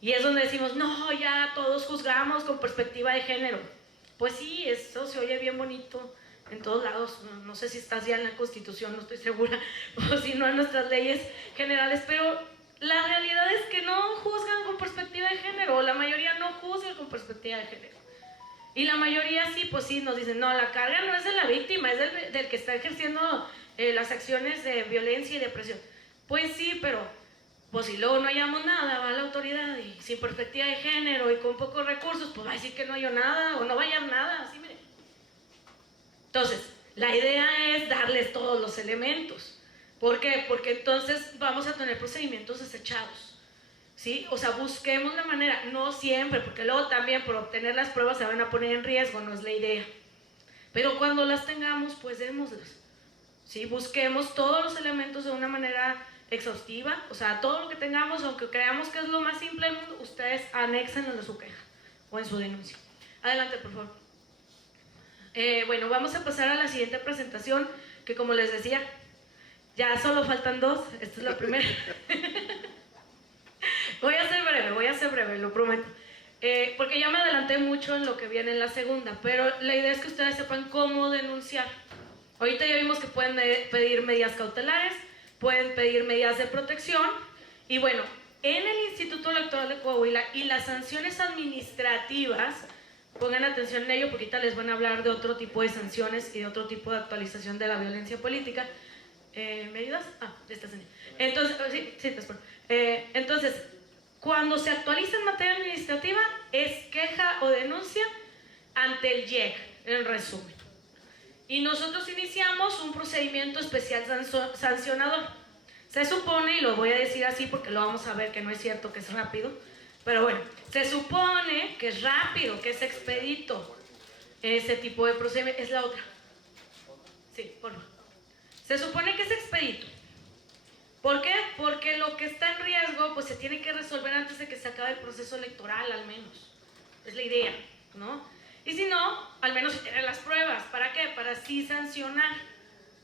Y es donde decimos, no, ya todos juzgamos con perspectiva de género. Pues sí, eso se oye bien bonito en todos lados. No sé si estás ya en la Constitución, no estoy segura, o si no en nuestras leyes generales, pero la realidad es que no juzgan con perspectiva de género, o la mayoría no juzga con perspectiva de género. Y la mayoría sí, pues sí, nos dicen, no, la carga no es de la víctima, es del que está ejerciendo las acciones de violencia y de presión. Pues sí, pero pues si luego no hallamos nada, va la autoridad y sin perspectiva de género y con pocos recursos, pues va a decir que no halló nada o no va a hallar nada, así miren. Entonces, la idea es darles todos los elementos. ¿Por qué? Porque entonces vamos a tener procedimientos desechados, ¿sí? O sea, busquemos la manera, no siempre, porque luego también por obtener las pruebas se van a poner en riesgo, no es la idea. Pero cuando las tengamos, pues démoslas, ¿sí? Busquemos todos los elementos de una manera exhaustiva, o sea, todo lo que tengamos, aunque creamos que es lo más simple del mundo, ustedes anéxenlo en su queja o en su denuncia. Adelante, por favor. Bueno, vamos a pasar a la siguiente presentación, que como les decía, ya solo faltan dos, esta es la primera. Voy a ser breve, lo prometo. Porque ya me adelanté mucho en lo que viene en la segunda, pero la idea es que ustedes sepan cómo denunciar. Ahorita ya vimos que pueden pedir medidas cautelares, pueden pedir medidas de protección, y bueno, en el Instituto Electoral de Coahuila y las sanciones administrativas pongan atención en ello porque ahorita les van a hablar de otro tipo de sanciones y de otro tipo de actualización de la violencia política. ¿Me ayudas? Esta señal. Entonces, sí, te espero. Entonces, cuando se actualiza en materia administrativa, es queja o denuncia ante el IEC, en resumen. Y nosotros iniciamos un procedimiento especial sancionador. Se supone, y lo voy a decir así porque lo vamos a ver que no es cierto que es rápido, pero bueno, se supone que es rápido, que es expedito ese tipo de procedimiento. Es la otra. Sí, por favor. Se supone que es expedito. ¿Por qué? Porque lo que está en riesgo pues se tiene que resolver antes de que se acabe el proceso electoral, al menos. Es la idea, ¿no? Y si no, al menos se tienen las pruebas. ¿Para qué? Para así sancionar.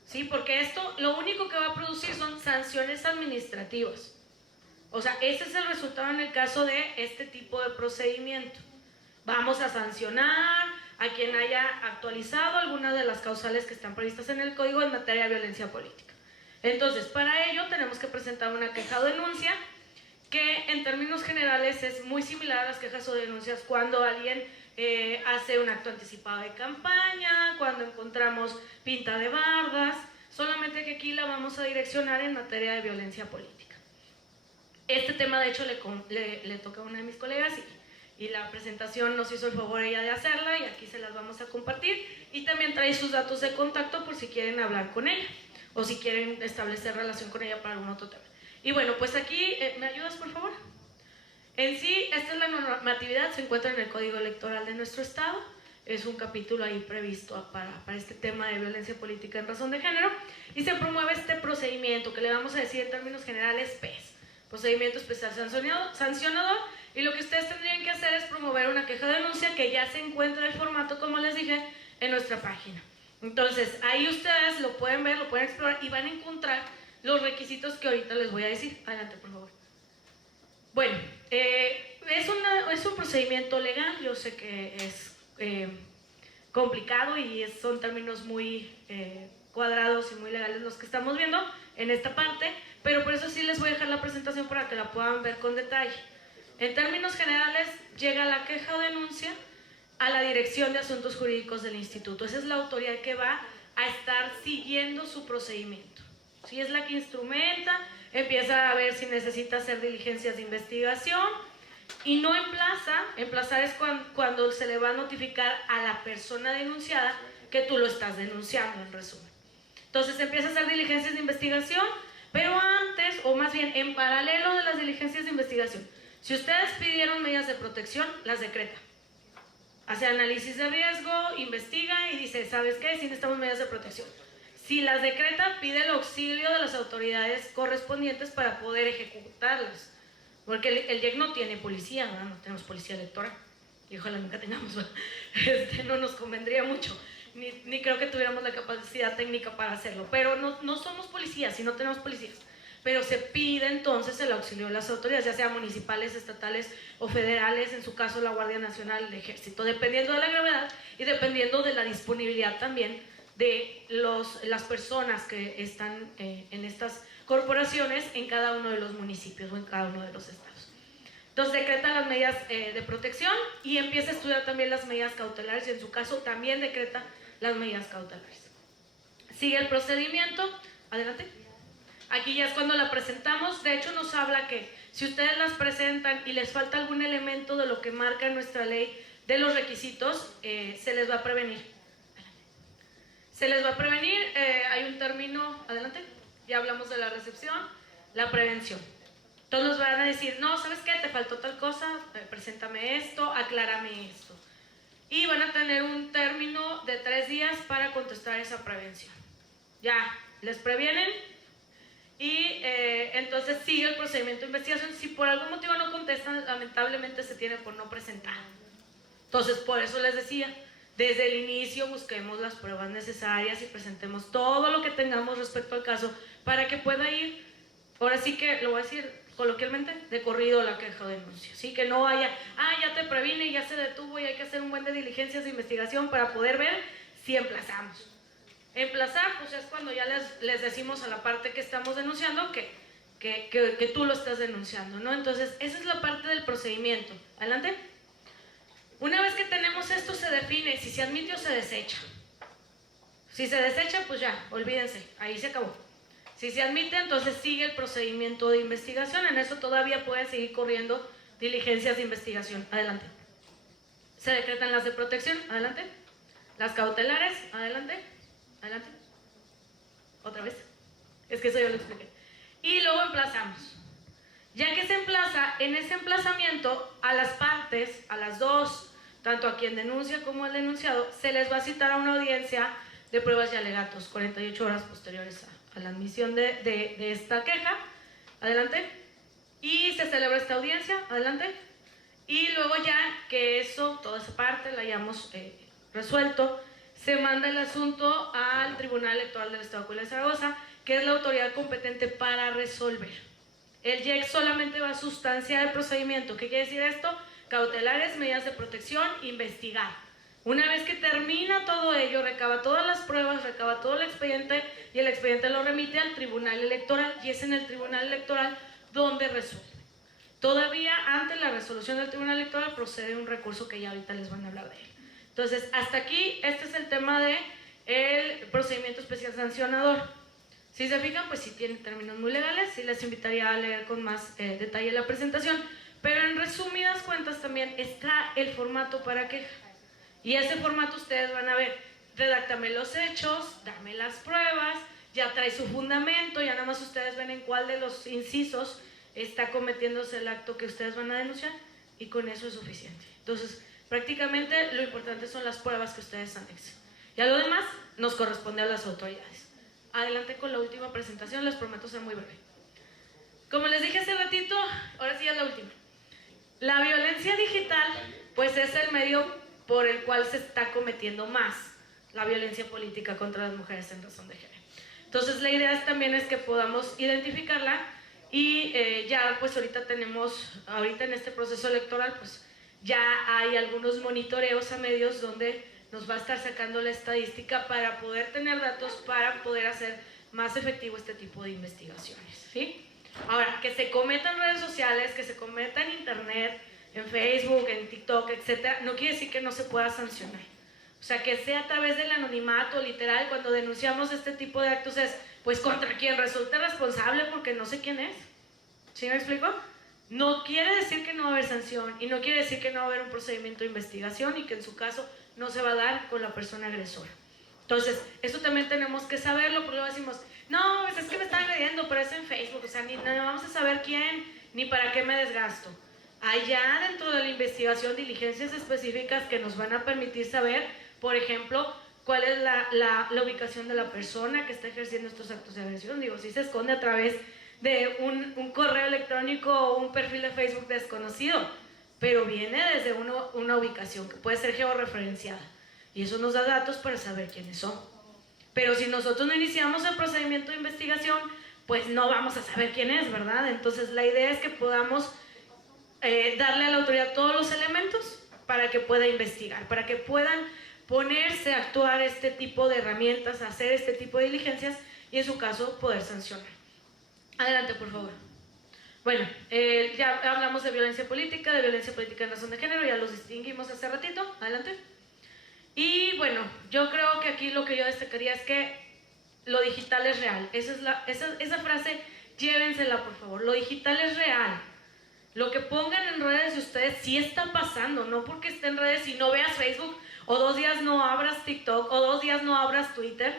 ¿Sí? Porque esto lo único que va a producir son sanciones administrativas. O sea, ese es el resultado en el caso de este tipo de procedimiento. Vamos a sancionar a quien haya actualizado algunas de las causales que están previstas en el Código en materia de violencia política. Entonces, para ello tenemos que presentar una queja o denuncia que en términos generales es muy similar a las quejas o denuncias cuando alguien hace un acto anticipado de campaña, cuando encontramos pinta de bardas, solamente que aquí la vamos a direccionar en materia de violencia política. Este tema de hecho le toca a una de mis colegas y la presentación nos hizo el favor ella de hacerla y aquí se las vamos a compartir y también trae sus datos de contacto por si quieren hablar con ella o si quieren establecer relación con ella para algún otro tema. Y bueno, pues aquí, ¿me ayudas por favor? En sí, esta es la normatividad, se encuentra en el Código Electoral de nuestro estado, es un capítulo ahí previsto para este tema de violencia política en razón de género y se promueve este procedimiento que le vamos a decir en términos generales PES, procedimiento especial sancionador, y lo que ustedes tendrían que hacer es promover una queja de denuncia que ya se encuentra el formato, como les dije, en nuestra página. Entonces, ahí ustedes lo pueden ver, lo pueden explorar y van a encontrar los requisitos que ahorita les voy a decir. Adelante, por favor. Bueno, es un procedimiento legal, yo sé que es complicado y son términos muy cuadrados y muy legales los que estamos viendo en esta parte, pero por eso sí les voy a dejar la presentación para que la puedan ver con detalle. En términos generales, llega la queja o denuncia a la Dirección de Asuntos Jurídicos del Instituto. Esa es la autoridad que va a estar siguiendo su procedimiento. Sí, es la que instrumenta, empieza a ver si necesita hacer diligencias de investigación y no emplaza. Emplazar es cuando se le va a notificar a la persona denunciada que tú lo estás denunciando, en resumen. Entonces empieza a hacer diligencias de investigación, pero antes, o más bien en paralelo de las diligencias de investigación, si ustedes pidieron medidas de protección, las decreta. Hace análisis de riesgo, investiga y dice, ¿sabes qué? Sí necesitamos medidas de protección. Si las decreta, pide el auxilio de las autoridades correspondientes para poder ejecutarlas. Porque el IEC no tiene policía, ¿no? No tenemos policía electoral. Y ojalá nunca tengamos, no nos convendría mucho. Ni creo que tuviéramos la capacidad técnica para hacerlo. Pero no somos policías, si no tenemos policías. Pero se pide entonces el auxilio de las autoridades, ya sea municipales, estatales o federales, en su caso la Guardia Nacional, el Ejército, dependiendo de la gravedad y dependiendo de la disponibilidad también de las personas que están en estas corporaciones en cada uno de los municipios o en cada uno de los estados. Entonces decreta las medidas de protección y empieza a estudiar también las medidas cautelares y en su caso también decreta las medidas cautelares. Sigue el procedimiento, adelante. Aquí ya es cuando la presentamos, de hecho nos habla que si ustedes las presentan y les falta algún elemento de lo que marca nuestra ley de los requisitos, se les va a prevenir. Se les va a prevenir, hay un término, adelante, ya hablamos de la recepción, la prevención. Todos van a decir, no, ¿sabes qué? Te faltó tal cosa, preséntame esto, aclárame esto. Y van a tener un término de 3 días para contestar esa prevención. Ya, les previenen. Y entonces sigue el procedimiento de investigación. Si por algún motivo no contestan, lamentablemente se tiene por no presentar. Entonces por eso les decía, desde el inicio busquemos las pruebas necesarias y presentemos todo lo que tengamos respecto al caso para que pueda ir, ahora sí que lo voy a decir coloquialmente, de corrido la queja o denuncia. ¿Sí? Que no haya, ya te previne, ya se detuvo y hay que hacer un buen de diligencias de investigación para poder ver si emplazamos. Emplazar, pues es cuando ya les decimos a la parte que estamos denunciando que tú lo estás denunciando, ¿no? Entonces, esa es la parte del procedimiento. Adelante. Una vez que tenemos esto, se define si se admite o se desecha. Si se desecha, pues ya, olvídense, ahí se acabó. Si se admite, entonces sigue el procedimiento de investigación. En eso todavía pueden seguir corriendo diligencias de investigación. Adelante. Se decretan las de protección. Adelante. Las cautelares. Adelante. Adelante. Otra vez. Es que eso yo lo expliqué. Y luego emplazamos. Ya que se emplaza, en ese emplazamiento a las partes, a las dos, tanto a quien denuncia como al denunciado, se les va a citar a una audiencia de pruebas y alegatos 48 horas posteriores a la admisión de esta queja. Adelante. Y se celebra esta audiencia. Adelante. Y luego ya que eso, toda esa parte la hayamos resuelto, se manda el asunto al Tribunal Electoral del Estado de Coahuila y Zaragoza, que es la autoridad competente para resolver. El IEC solamente va a sustanciar el procedimiento. ¿Qué quiere decir esto? Cautelares, medidas de protección, investigar. Una vez que termina todo ello, recaba todas las pruebas, recaba todo el expediente y el expediente lo remite al Tribunal Electoral, y es en el Tribunal Electoral donde resuelve. Todavía ante la resolución del Tribunal Electoral procede un recurso que ya ahorita les van a hablar de él. Entonces, hasta aquí, este es el tema del procedimiento especial sancionador. Si se fijan, pues sí tiene términos muy legales, sí les invitaría a leer con más detalle la presentación, pero en resumidas cuentas también está el formato para queja. Y ese formato ustedes van a ver, redáctame los hechos, dame las pruebas, ya trae su fundamento, ya nada más ustedes ven en cuál de los incisos está cometiéndose el acto que ustedes van a denunciar, y con eso es suficiente. Entonces, prácticamente lo importante son las pruebas que ustedes anexen. Ya lo demás nos corresponde a las autoridades. Adelante con la última presentación, les prometo ser muy breve. Como les dije hace ratito, ahora sí es la última. La violencia digital, pues es el medio por el cual se está cometiendo más la violencia política contra las mujeres en razón de género. Entonces la idea también es que podamos identificarla y ya pues ahorita en este proceso electoral pues ya hay algunos monitoreos a medios donde nos va a estar sacando la estadística para poder tener datos, para poder hacer más efectivo este tipo de investigaciones, ¿sí? Ahora, que se cometa en redes sociales, que se cometa en internet, en Facebook, en TikTok, etcétera, no quiere decir que no se pueda sancionar. O sea, que sea a través del anonimato, literal, cuando denunciamos este tipo de actos es, pues, contra quien resulte responsable porque no sé quién es. ¿Sí me explico? No quiere decir que no va a haber sanción y no quiere decir que no va a haber un procedimiento de investigación y que en su caso no se va a dar con la persona agresora. Entonces, eso también tenemos que saberlo, porque luego decimos, no, pues es que me están agrediendo, pero es en Facebook, o sea, ni vamos a saber quién, ni para qué me desgasto. Allá dentro de la investigación, diligencias específicas que nos van a permitir saber, por ejemplo, cuál es la ubicación de la persona que está ejerciendo estos actos de agresión. Digo, si se esconde a través de un correo electrónico o un perfil de Facebook desconocido, pero viene desde una ubicación que puede ser georreferenciada. Y eso nos da datos para saber quiénes son. Pero si nosotros no iniciamos el procedimiento de investigación, pues no vamos a saber quién es, ¿verdad? Entonces la idea es que podamos darle a la autoridad todos los elementos para que pueda investigar, para que puedan ponerse a actuar este tipo de herramientas, hacer este tipo de diligencias y en su caso poder sancionar. Adelante, por favor. Bueno, ya hablamos de violencia política en razón de género, ya los distinguimos hace ratito. Adelante. Y bueno, yo creo que aquí lo que yo destacaría es que lo digital es real. Esa frase, llévensela por favor. Lo digital es real. Lo que pongan en redes de ustedes sí está pasando, no porque esté en redes y no veas Facebook, o 2 días no abras TikTok, o 2 días no abras Twitter,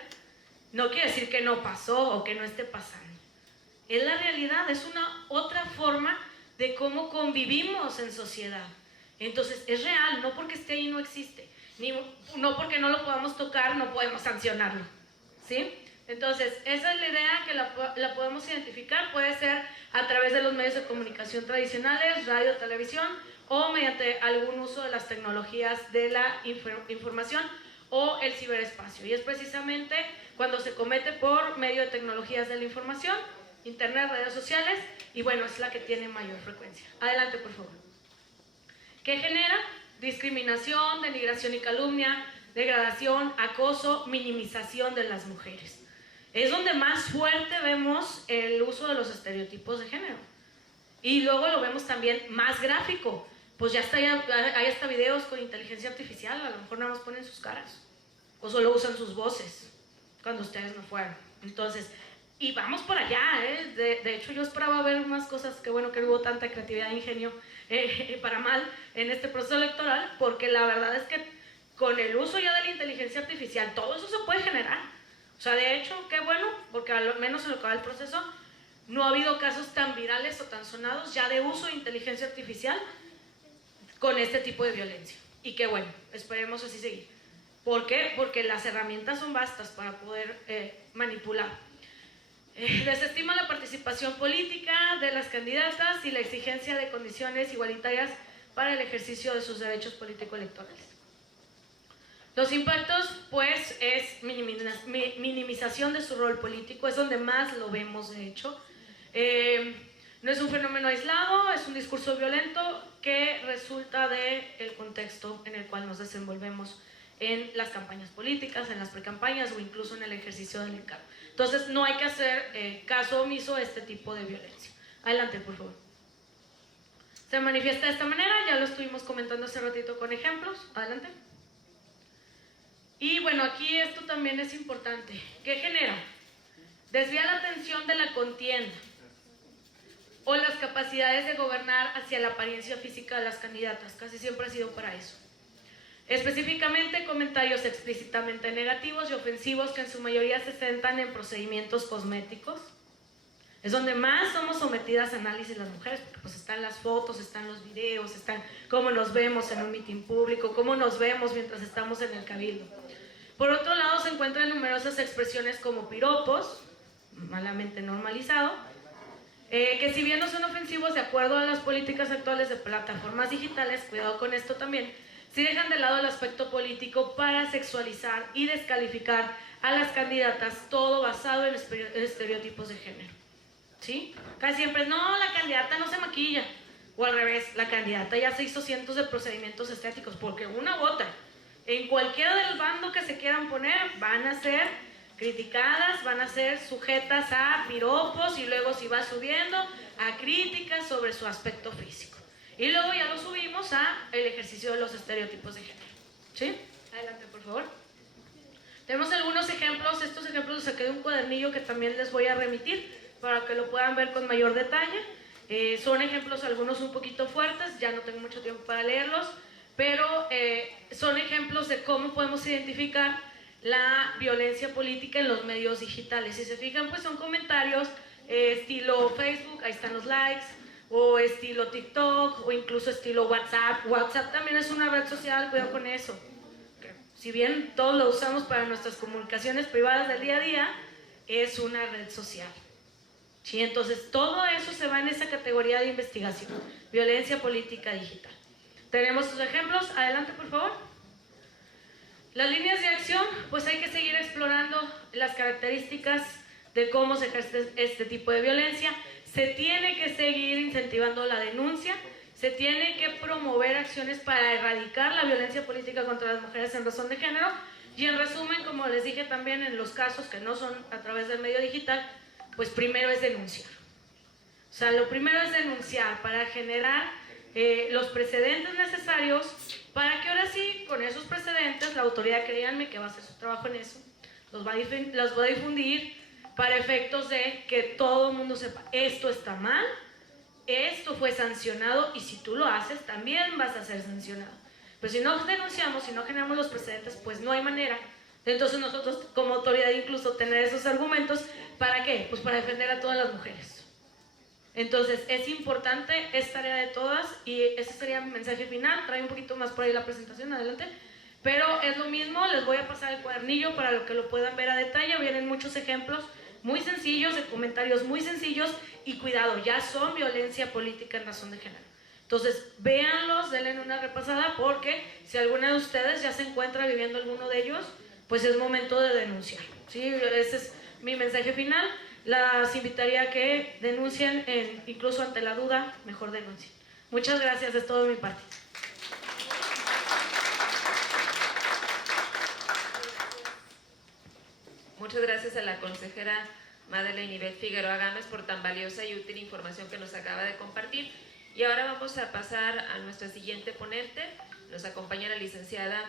no quiere decir que no pasó o que no esté pasando. Es la realidad, es una otra forma de cómo convivimos en sociedad. Entonces es real, no porque esté ahí no existe. No porque no lo podamos tocar, no podemos sancionarlo, ¿sí? Entonces, esa es la idea, que la podemos identificar, puede ser a través de los medios de comunicación tradicionales, radio, televisión, o mediante algún uso de las tecnologías de la información o el ciberespacio. Y es precisamente cuando se comete por medio de tecnologías de la información, internet, redes sociales, y bueno, es la que tiene mayor frecuencia. Adelante, por favor. ¿Qué genera? Discriminación, denigración y calumnia, degradación, acoso, minimización de las mujeres. Es donde más fuerte vemos el uso de los estereotipos de género. Y luego lo vemos también más gráfico, pues ya está, hay hasta videos con inteligencia artificial, a lo mejor nada más ponen sus caras, o solo usan sus voces, cuando ustedes no fueron. Entonces, y vamos por allá, ¿eh? De hecho, yo esperaba ver más cosas, que bueno que no hubo tanta creatividad e ingenio para mal en este proceso electoral, porque la verdad es que con el uso ya de la inteligencia artificial, todo eso se puede generar. O sea, de hecho, qué bueno, porque al menos en lo que va el proceso, no ha habido casos tan virales o tan sonados ya de uso de inteligencia artificial con este tipo de violencia. Y qué bueno, esperemos así seguir. ¿Por qué? Porque las herramientas son vastas para poder manipular. Desestima la participación política de las candidatas y la exigencia de condiciones igualitarias para el ejercicio de sus derechos político-electorales. Los impactos, pues, es minimización de su rol político, es donde más lo vemos, de hecho. No es un fenómeno aislado, es un discurso violento que resulta del contexto en el cual nos desenvolvemos en las campañas políticas, en las precampañas o incluso en el ejercicio del encargo. Entonces, no hay que hacer caso omiso a este tipo de violencia. Adelante, por favor. Se manifiesta de esta manera, ya lo estuvimos comentando hace ratito con ejemplos. Adelante. Y bueno, aquí esto también es importante. ¿Qué genera? Desvía la atención de la contienda o las capacidades de gobernar hacia la apariencia física de las candidatas. Casi siempre ha sido para eso. Específicamente, comentarios explícitamente negativos y ofensivos que en su mayoría se centran en procedimientos cosméticos. Es donde más somos sometidas a análisis las mujeres, porque pues están las fotos, están los videos, están cómo nos vemos en un mitin público, cómo nos vemos mientras estamos en el cabildo. Por otro lado, se encuentran numerosas expresiones como piropos, malamente normalizado, que si bien no son ofensivos de acuerdo a las políticas actuales de plataformas digitales, cuidado con esto también, sí dejan de lado el aspecto político para sexualizar y descalificar a las candidatas, todo basado en estereotipos de género. ¿Sí? Casi siempre es, no, la candidata no se maquilla. O al revés, la candidata ya se hizo cientos de procedimientos estéticos, porque una u otra, en cualquiera del bando que se quieran poner, van a ser criticadas, van a ser sujetas a piropos y luego si va subiendo a críticas sobre su aspecto físico. Y luego ya lo subimos a el ejercicio de los estereotipos de género. ¿Sí? Adelante, por favor. Tenemos algunos ejemplos, estos ejemplos los saqué de un cuadernillo que también les voy a remitir para que lo puedan ver con mayor detalle. Son ejemplos algunos un poquito fuertes, ya no tengo mucho tiempo para leerlos, pero son ejemplos de cómo podemos identificar la violencia política en los medios digitales. Si se fijan, pues son comentarios estilo Facebook, ahí están los likes, o estilo TikTok, o incluso estilo WhatsApp. WhatsApp también es una red social, cuidado con eso. Si bien todos lo usamos para nuestras comunicaciones privadas del día a día, es una red social. ¿Sí? Entonces, todo eso se va en esa categoría de investigación, violencia política digital. Tenemos sus ejemplos, adelante por favor. Las líneas de acción, pues hay que seguir explorando las características de cómo se ejerce este tipo de violencia. Se tiene que seguir incentivando la denuncia, se tiene que promover acciones para erradicar la violencia política contra las mujeres en razón de género. Y en resumen, como les dije también en los casos que no son a través del medio digital, pues primero es denunciar. O sea, lo primero es denunciar para generar los precedentes necesarios para que ahora sí, con esos precedentes, la autoridad, créanme que va a hacer su trabajo en eso, los va a difundir para efectos de que todo el mundo sepa, esto está mal, esto fue sancionado y si tú lo haces, también vas a ser sancionado. Pero si no denunciamos, si no generamos los precedentes, pues no hay manera. Entonces nosotros como autoridad incluso tener esos argumentos, ¿para qué? Pues para defender a todas las mujeres. Entonces es importante, es tarea de todas y ese sería mi mensaje final. Trae un poquito más por ahí la presentación, adelante. Pero es lo mismo, les voy a pasar el cuadernillo para que lo puedan ver a detalle. Vienen muchos ejemplos muy sencillos, de comentarios muy sencillos y cuidado, ya son violencia política en razón de género. Entonces, véanlos, denle una repasada porque si alguna de ustedes ya se encuentra viviendo alguno de ellos, pues es momento de denunciar. ¿Sí? Ese es mi mensaje final. Las invitaría a que denuncien, incluso ante la duda, mejor denuncien. Muchas gracias, es todo de mi parte. Muchas gracias a la consejera Madeleine Ibet Figueroa Gámez por tan valiosa y útil información que nos acaba de compartir. Y ahora vamos a pasar a nuestra siguiente ponente. Nos acompaña la licenciada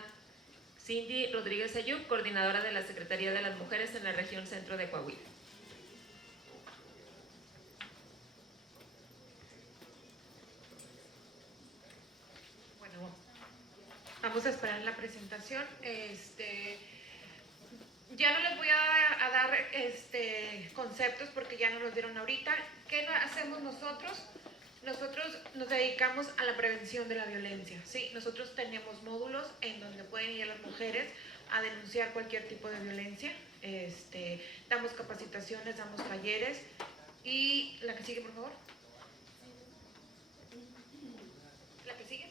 Cindy Rodríguez Ayub, coordinadora de la Secretaría de las Mujeres en la región centro de Coahuila. Bueno, vamos a esperar la presentación. Ya no les voy a dar conceptos porque ya nos los dieron ahorita. ¿Qué hacemos nosotros? Nosotros nos dedicamos a la prevención de la violencia, ¿sí? Nosotros tenemos módulos en donde pueden ir las mujeres a denunciar cualquier tipo de violencia. Damos capacitaciones, damos talleres. Y la que sigue, por favor. La que sigue.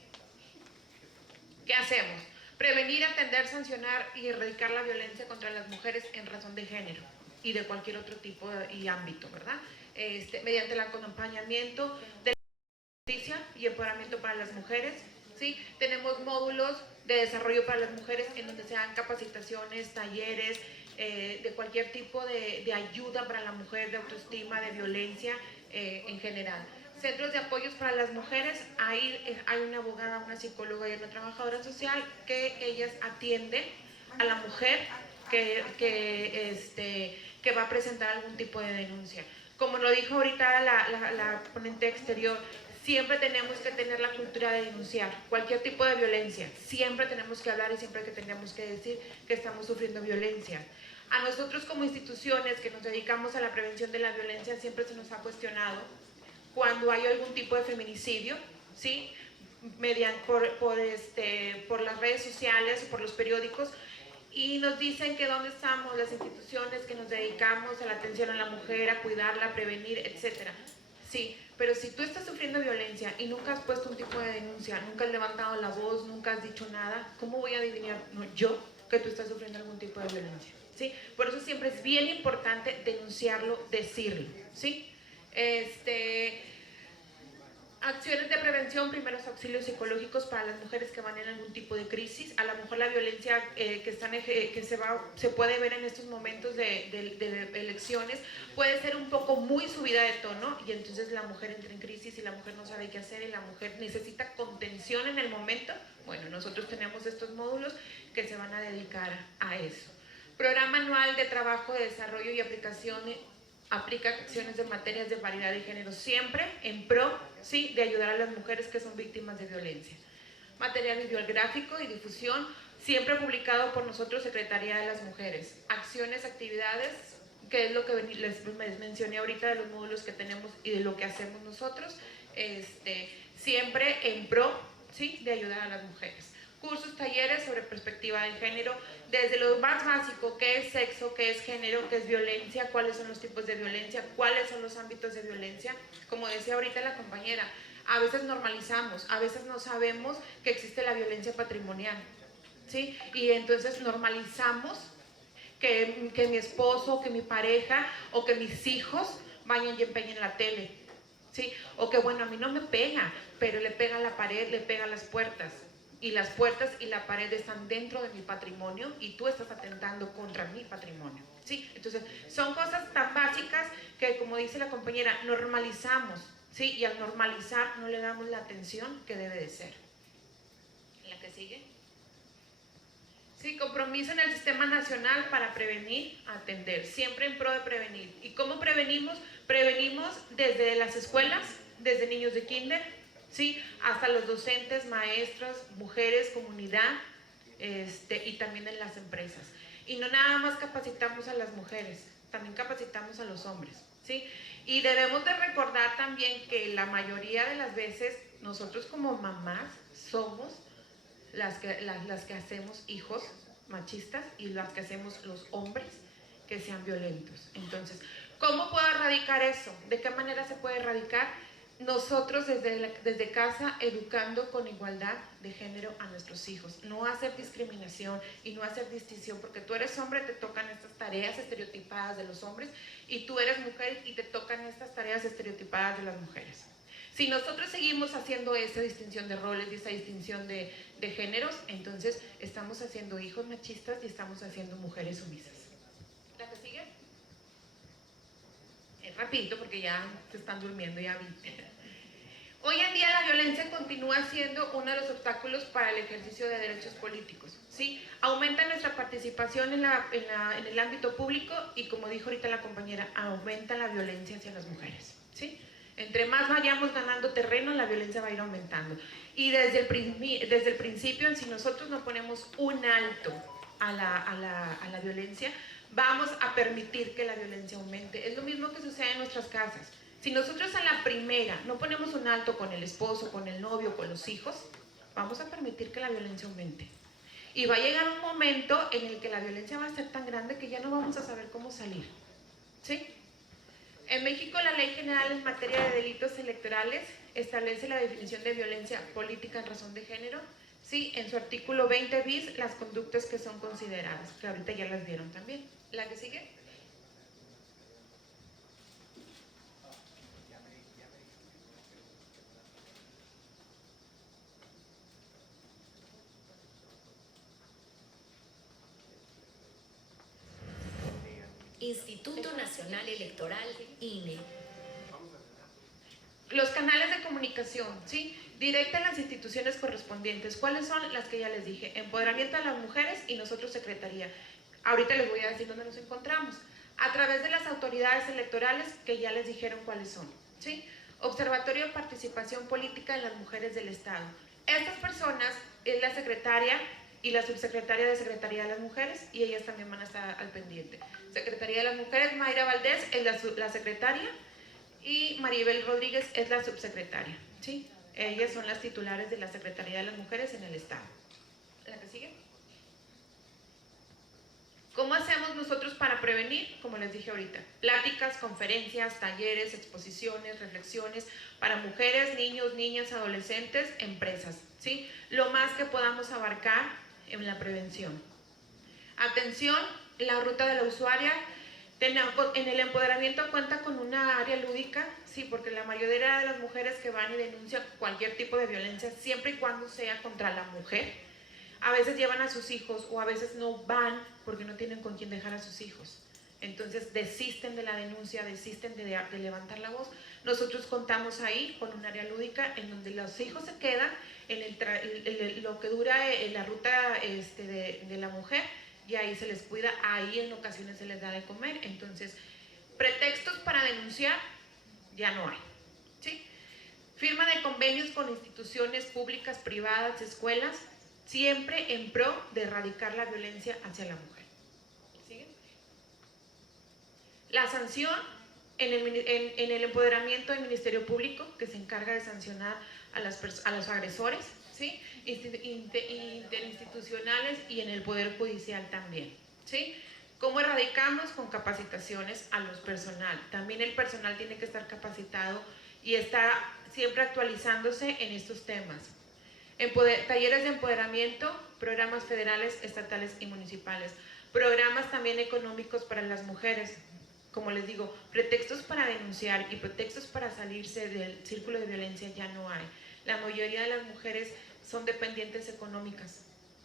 ¿Qué hacemos? Prevenir, atender, sancionar y erradicar la violencia contra las mujeres en razón de género y de cualquier otro tipo y ámbito, ¿verdad? Mediante el acompañamiento de la justicia y empoderamiento para las mujeres, ¿sí? Tenemos módulos de desarrollo para las mujeres en donde se dan capacitaciones, talleres, de cualquier tipo de ayuda para la mujer, de autoestima, de violencia en general. Centros de apoyos para las mujeres, ahí hay una abogada, una psicóloga y una trabajadora social que ellas atienden a la mujer que va a presentar algún tipo de denuncia. Como lo dijo ahorita la ponente exterior, siempre tenemos que tener la cultura de denunciar cualquier tipo de violencia. Siempre tenemos que hablar y siempre que tenemos que decir que estamos sufriendo violencia. A nosotros como instituciones que nos dedicamos a la prevención de la violencia siempre se nos ha cuestionado cuando hay algún tipo de feminicidio, ¿sí? Por las redes sociales o por los periódicos, y nos dicen que dónde estamos las instituciones que nos dedicamos a la atención a la mujer, a cuidarla, a prevenir, etcétera. Sí, pero si tú estás sufriendo violencia y nunca has puesto un tipo de denuncia, nunca has levantado la voz, nunca has dicho nada, ¿cómo voy a adivinar yo que tú estás sufriendo algún tipo de violencia? ¿Sí? Por eso siempre es bien importante denunciarlo, decirlo, ¿sí? Acciones de prevención, primeros auxilios psicológicos para las mujeres que van en algún tipo de crisis. A lo mejor la violencia que se puede ver en estos momentos de elecciones puede ser un poco muy subida de tono y entonces la mujer entra en crisis y la mujer no sabe qué hacer y la mujer necesita contención en el momento. Bueno, nosotros tenemos estos módulos que se van a dedicar a eso. Programa anual de trabajo de desarrollo y aplica acciones de materias de paridad de género siempre en pro, ¿sí?, de ayudar a las mujeres que son víctimas de violencia. Material bibliográfico y difusión, siempre publicado por nosotros, Secretaría de las Mujeres. Acciones, actividades, que es lo que les mencioné ahorita de los módulos que tenemos y de lo que hacemos nosotros, siempre en pro, ¿sí?, de ayudar a las mujeres. Cursos, talleres sobre perspectiva de género, desde lo más básico, qué es sexo, qué es género, qué es violencia, cuáles son los tipos de violencia, cuáles son los ámbitos de violencia. Como decía ahorita la compañera, a veces normalizamos, a veces no sabemos que existe la violencia patrimonial, ¿sí? Y entonces normalizamos que mi esposo, que mi pareja o que mis hijos vayan y empeñen la tele, ¿sí? O que bueno, a mí no me pega, pero le pega a la pared, le pega a las puertas. Y las puertas y la pared están dentro de mi patrimonio y tú estás atentando contra mi patrimonio, ¿sí? Entonces, son cosas tan básicas que, como dice la compañera, normalizamos, ¿sí? Y al normalizar no le damos la atención que debe de ser. ¿La que sigue? Sí, compromiso en el Sistema Nacional para prevenir, atender, siempre en pro de prevenir. ¿Y cómo prevenimos? Prevenimos desde las escuelas, desde niños de kinder, ¿sí?, hasta los docentes, maestros, mujeres, comunidad, y también en las empresas. Y no nada más capacitamos a las mujeres, también capacitamos a los hombres, ¿sí? Y debemos de recordar también que la mayoría de las veces nosotros como mamás somos las que hacemos hijos machistas y las que hacemos los hombres que sean violentos. Entonces, ¿cómo puedo erradicar eso? ¿De qué manera se puede erradicar? Nosotros desde casa educando con igualdad de género a nuestros hijos, no hacer discriminación y no hacer distinción, porque tú eres hombre, te tocan estas tareas estereotipadas de los hombres y tú eres mujer y te tocan estas tareas estereotipadas de las mujeres. Si nosotros seguimos haciendo esa distinción de roles y esa distinción de géneros, entonces estamos haciendo hijos machistas y estamos haciendo mujeres sumisas. ¿La que sigue? Rapidito porque ya se están durmiendo, ya vi. Hoy en día la violencia continúa siendo uno de los obstáculos para el ejercicio de derechos políticos, ¿sí? Aumenta nuestra participación en el ámbito público y, como dijo ahorita la compañera, aumenta la violencia hacia las mujeres, ¿sí? Entre más vayamos ganando terreno, la violencia va a ir aumentando. Y desde el principio, si nosotros no ponemos un alto a la violencia, vamos a permitir que la violencia aumente. Es lo mismo que sucede en nuestras casas. Si nosotros a la primera no ponemos un alto con el esposo, con el novio, con los hijos, vamos a permitir que la violencia aumente. Y va a llegar un momento en el que la violencia va a ser tan grande que ya no vamos a saber cómo salir, ¿sí? En México, la Ley General en materia de delitos electorales establece la definición de violencia política en razón de género, ¿sí? En su artículo 20 bis, las conductas que son consideradas, que ahorita ya las vieron también. ¿La que sigue? Instituto Nacional Electoral, INE. Los canales de comunicación, ¿sí? Directa en las instituciones correspondientes. ¿Cuáles son? Las que ya les dije. Empoderamiento de las mujeres y nosotros secretaría. Ahorita les voy a decir dónde nos encontramos. A través de las autoridades electorales, que ya les dijeron cuáles son, ¿sí? Observatorio de Participación Política de las Mujeres del Estado. Estas personas es la secretaria y la subsecretaria de Secretaría de las Mujeres, y ellas también van a estar al pendiente. Secretaría de las Mujeres, Mayra Valdés es la secretaria, y Maribel Rodríguez es la subsecretaria, ¿sí? Ellas son las titulares de la Secretaría de las Mujeres en el Estado. ¿La que sigue? ¿Cómo hacemos nosotros para prevenir? Como les dije ahorita, pláticas, conferencias, talleres, exposiciones, reflexiones para mujeres, niños, niñas, adolescentes, empresas, ¿sí? Lo más que podamos abarcar en la prevención. Atención, la ruta de la usuaria. En el empoderamiento cuenta con una área lúdica, sí, porque la mayoría de las mujeres que van y denuncian cualquier tipo de violencia, siempre y cuando sea contra la mujer, a veces llevan a sus hijos o a veces no van porque no tienen con quién dejar a sus hijos. Entonces desisten de la denuncia, desisten de levantar la voz. Nosotros contamos ahí con un área lúdica en donde los hijos se quedan en lo que dura la ruta de la mujer, y ahí se les cuida, ahí en ocasiones se les da de comer. Entonces, pretextos para denunciar ya no hay, ¿sí? Firma de convenios con instituciones públicas, privadas, escuelas, siempre en pro de erradicar la violencia hacia la mujer. ¿Sigue? La sanción en el empoderamiento del Ministerio Público, que se encarga de sancionar a los agresores, ¿sí? Interinstitucionales y en el Poder Judicial también, ¿sí? ¿Cómo erradicamos? Con capacitaciones a los personal. También el personal tiene que estar capacitado y está siempre actualizándose en estos temas. Talleres de empoderamiento, programas federales, estatales y municipales. Programas también económicos para las mujeres. Como les digo, pretextos para denunciar y pretextos para salirse del círculo de violencia ya no hay. La mayoría de las mujeres son dependientes económicas,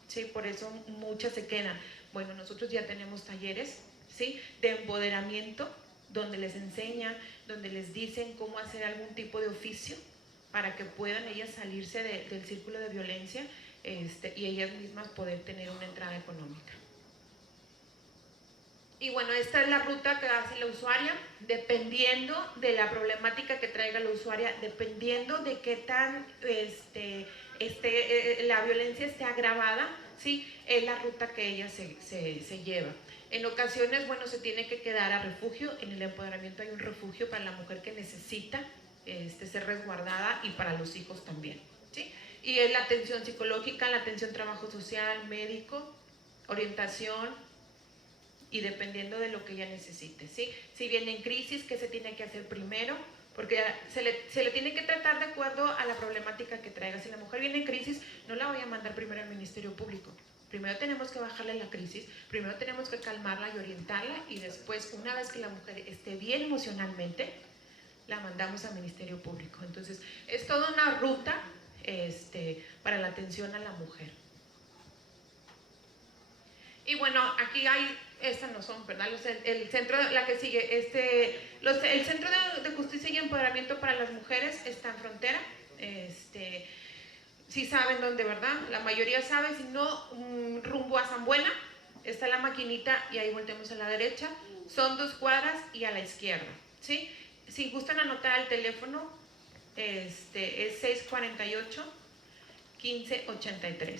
¿sí? Por eso muchas se quedan. Bueno, nosotros ya tenemos talleres, ¿sí? De empoderamiento, donde les enseñan, donde les dicen cómo hacer algún tipo de oficio para que puedan ellas salirse del círculo de violencia y ellas mismas poder tener una entrada económica. Y bueno, esta es la ruta que hace la usuaria, dependiendo de la problemática que traiga la usuaria, dependiendo de qué tan la violencia esté agravada, ¿sí? Es la ruta que ella se lleva. En ocasiones, bueno, se tiene que quedar a refugio. En el empoderamiento hay un refugio para la mujer que necesita ser resguardada, y para los hijos también, ¿sí? Y es la atención psicológica, la atención trabajo social, médico, orientación, y dependiendo de lo que ella necesite, ¿sí? Si viene en crisis, ¿qué se tiene que hacer primero? Porque se le tiene que tratar de acuerdo a la problemática que traiga. Si la mujer viene en crisis, no la voy a mandar primero al Ministerio Público. Primero tenemos que bajarle la crisis, primero tenemos que calmarla y orientarla, y después, una vez que la mujer esté bien emocionalmente, la mandamos al Ministerio Público. Entonces, es toda una ruta para la atención a la mujer. Y bueno, aquí hay, estas no son, ¿verdad? El centro, la que sigue, el Centro de Justicia y Empoderamiento para las Mujeres está en Frontera, Si saben dónde, ¿verdad? La mayoría sabe, si no, rumbo a San Buena, está la maquinita y ahí volteamos a la derecha. Son 2 cuadras y a la izquierda, ¿sí? Si gustan anotar el teléfono, es 648-1583.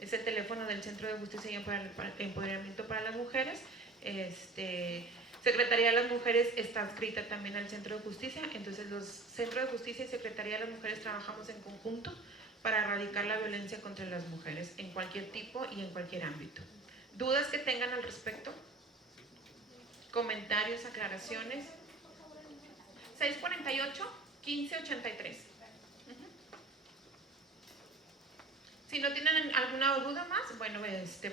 Es el teléfono del Centro de Justicia y Empoderamiento para las Mujeres. Secretaría de las Mujeres está adscrita también al Centro de Justicia, entonces los Centros de Justicia y Secretaría de las Mujeres trabajamos en conjunto para erradicar la violencia contra las mujeres en cualquier tipo y en cualquier ámbito. ¿Dudas que tengan al respecto? ¿Comentarios, aclaraciones? 648-1583. Si no tienen alguna duda más, bueno,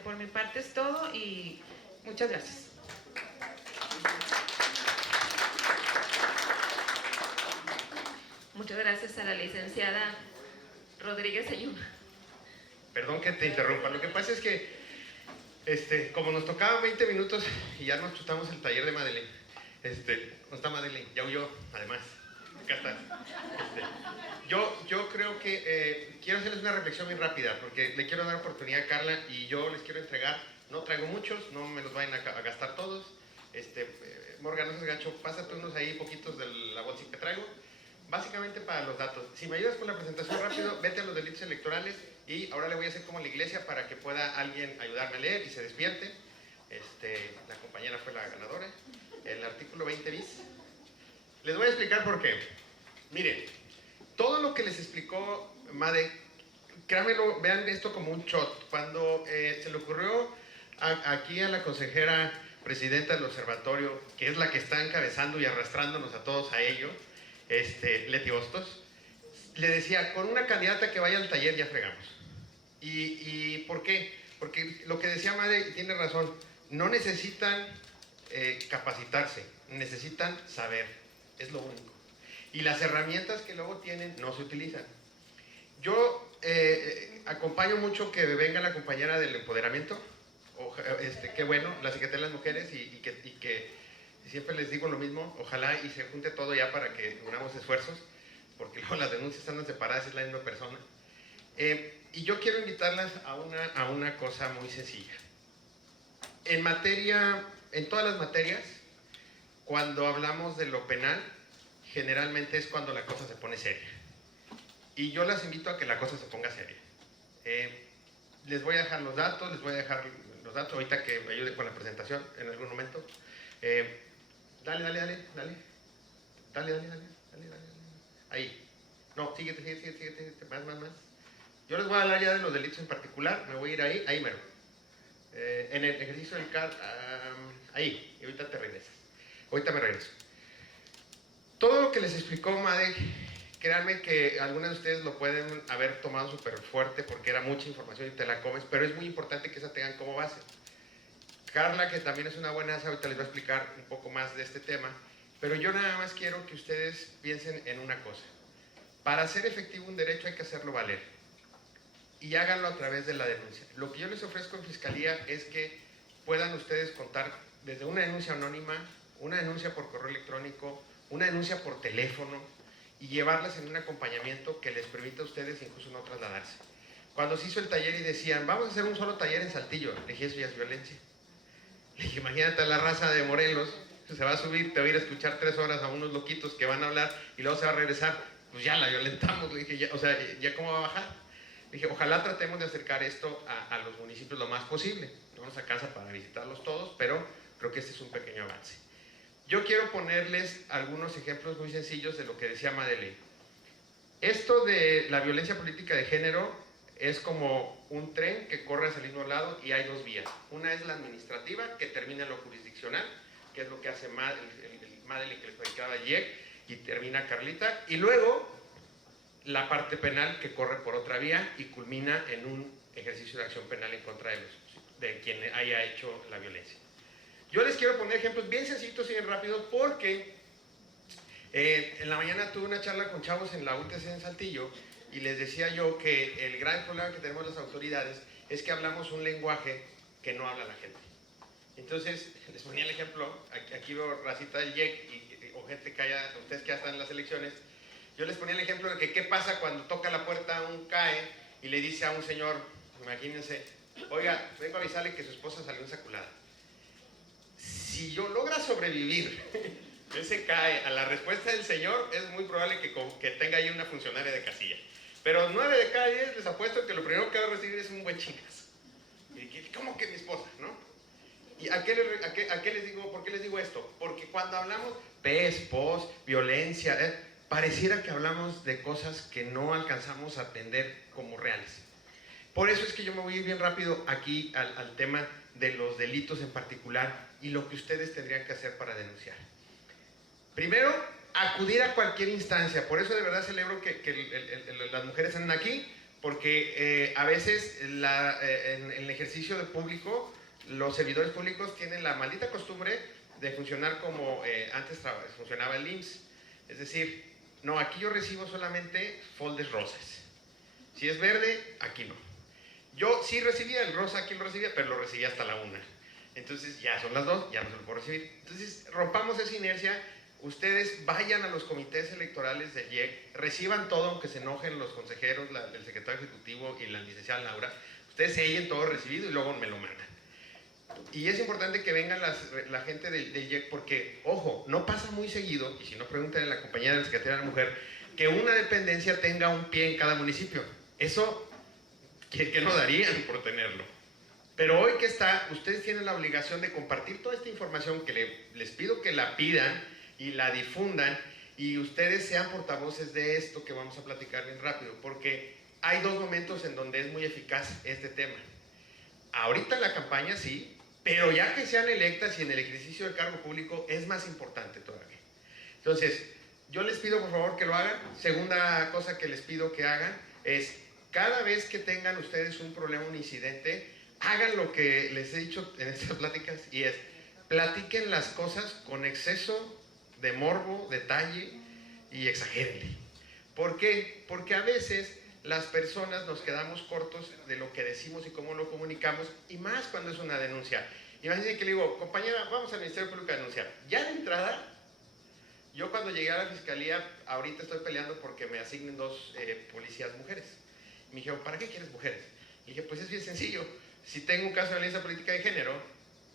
por mi parte es todo y muchas gracias. Muchas gracias a la licenciada Rodríguez Ayuno. Perdón que te interrumpa, lo que pasa es que como nos tocaban 20 minutos y ya nos chutamos el taller de Madeleine, ¿dónde está Madeleine? Ya huyó, además, acá está. Yo creo que quiero hacerles una reflexión muy rápida, porque le quiero dar oportunidad a Carla y yo les quiero entregar, no traigo muchos, no me los vayan a gastar todos. Morgan, no seas gacho, pásate unos ahí, poquitos de la bolsa que traigo. Básicamente para los datos. Si me ayudas con la presentación rápido, vete a los delitos electorales y ahora le voy a hacer como la iglesia para que pueda alguien ayudarme a leer y se despierte. La compañera fue la ganadora. El artículo 20 bis. Les voy a explicar por qué. Miren, todo lo que les explicó Made, créanmelo, vean esto como un shot. Cuando se le ocurrió aquí a la consejera presidenta del observatorio, que es la que está encabezando y arrastrándonos a todos a ello, Leti Hostos, le decía, con una candidata que vaya al taller ya fregamos. ¿Y por qué? Porque lo que decía Made tiene razón, no necesitan capacitarse, necesitan saber, es lo único. Y las herramientas que luego tienen no se utilizan. Yo acompaño mucho que venga la compañera del empoderamiento, qué bueno, la Secretaría de las Mujeres y que siempre les digo lo mismo, ojalá y se junte todo ya para que unamos esfuerzos, porque luego las denuncias andan separadas, es la misma persona. Y yo quiero invitarlas a una cosa muy sencilla. En todas las materias, cuando hablamos de lo penal, generalmente es cuando la cosa se pone seria. Y yo las invito a que la cosa se ponga seria. Les voy a dejar los datos, ahorita que me ayude con la presentación en algún momento. Dale. Ahí. No, síguete, más. Yo les voy a hablar ya de los delitos en particular, me voy a ir ahí mero. En el ejercicio del CAR, ahí, y ahorita me regreso. Todo lo que les explicó Made, créanme que algunos de ustedes lo pueden haber tomado súper fuerte porque era mucha información y te la comes, pero es muy importante que esa tengan como base. Carla, que también es una buena, ahorita les va a explicar un poco más de este tema, pero yo nada más quiero que ustedes piensen en una cosa. Para hacer efectivo un derecho hay que hacerlo valer. Y háganlo a través de la denuncia. Lo que yo les ofrezco en Fiscalía es que puedan ustedes contar desde una denuncia anónima, una denuncia por correo electrónico, una denuncia por teléfono y llevarlas en un acompañamiento que les permita a ustedes incluso no trasladarse. Cuando se hizo el taller y decían, vamos a hacer un solo taller en Saltillo, le dije, eso ya es violencia. Le dije, imagínate a la raza de Morelos, se va a subir, te va a ir a escuchar 3 horas a unos loquitos que van a hablar y luego se va a regresar, pues ya la violentamos. Le dije, ¿ya cómo va a bajar? Le dije, ojalá tratemos de acercar esto a los municipios lo más posible. No nos alcanza para visitarlos todos, pero creo que este es un pequeño avance. Yo quiero ponerles algunos ejemplos muy sencillos de lo que decía Madeleine. Esto de la violencia política de género es como un tren que corre hacia el mismo lado y hay 2 vías. Una es la administrativa, que termina en lo jurisdiccional, que es lo que hace Madeleine, que les platicaba ayer, y termina Carlita. Y luego la parte penal, que corre por otra vía y culmina en un ejercicio de acción penal en contra de quien haya hecho la violencia. Yo les quiero poner ejemplos bien sencillos y bien rápidos porque en la mañana tuve una charla con chavos en la UTC en Saltillo y les decía yo que el gran problema que tenemos las autoridades es que hablamos un lenguaje que no habla la gente. Entonces, les ponía el ejemplo, aquí veo racita del IEC o gente que ustedes que ya están en las elecciones, Yo les ponía el ejemplo de que qué pasa cuando toca la puerta un CAE y le dice a un señor, imagínense, oiga, vengo a avisarle que su esposa salió ensaculada. Si yo logra sobrevivir ese CAE a la respuesta del señor, es muy probable que tenga ahí una funcionaria de casilla. Pero 9 de cada 10 les apuesto que lo primero que va a recibir es un buen chingas. ¿Cómo que mi esposa, no? ¿Y a qué les digo, por qué les digo esto? Porque cuando hablamos PES, POS, violencia, pareciera que hablamos de cosas que no alcanzamos a atender como reales. Por eso es que yo me voy a ir bien rápido aquí al tema de los delitos en particular y lo que ustedes tendrían que hacer para denunciar. Primero, acudir a cualquier instancia. Por eso de verdad celebro que las mujeres anden aquí, porque a veces en el ejercicio de público, los servidores públicos tienen la maldita costumbre de funcionar como antes funcionaba el IMSS. Es decir, no, aquí yo recibo solamente folders rosas. Si es verde, aquí no. Yo sí recibía el rosa, aquí lo recibía, pero lo recibía hasta la 1. Entonces ya son las 2, ya no se lo puedo recibir. Entonces rompamos esa inercia. Ustedes vayan a los comités electorales del IEC, reciban todo, aunque se enojen los consejeros, el secretario ejecutivo y la licenciada Laura. Ustedes sellen todo recibido y luego me lo mandan. Y es importante que vengan la gente del IEC porque, ojo, no pasa muy seguido, y si no preguntan a la compañía de la Secretaría de la Mujer, que una dependencia tenga un pie en cada municipio. Eso, que no darían por tenerlo. Pero hoy que está, ustedes tienen la obligación de compartir toda esta información que les pido que la pidan y la difundan, y ustedes sean portavoces de esto que vamos a platicar bien rápido, porque hay 2 momentos en donde es muy eficaz este tema. Ahorita en la campaña sí, pero ya que sean electas y en el ejercicio del cargo público es más importante todavía. Entonces, yo les pido por favor que lo hagan. Segunda cosa que les pido que hagan es, cada vez que tengan ustedes un problema, un incidente, hagan lo que les he dicho en estas pláticas, y es, platiquen las cosas con exceso de morbo, detalle, y exagérenle. ¿Por qué? Porque a veces las personas nos quedamos cortos de lo que decimos y cómo lo comunicamos, y más cuando es una denuncia. Imagínense que le digo, compañera, vamos al Ministerio Público a denunciar. Ya de entrada, yo cuando llegué a la fiscalía, ahorita estoy peleando porque me asignen 2 policías mujeres. Me dijeron, ¿para qué quieres mujeres? Y dije, pues es bien sencillo. Si tengo un caso de violencia política de género,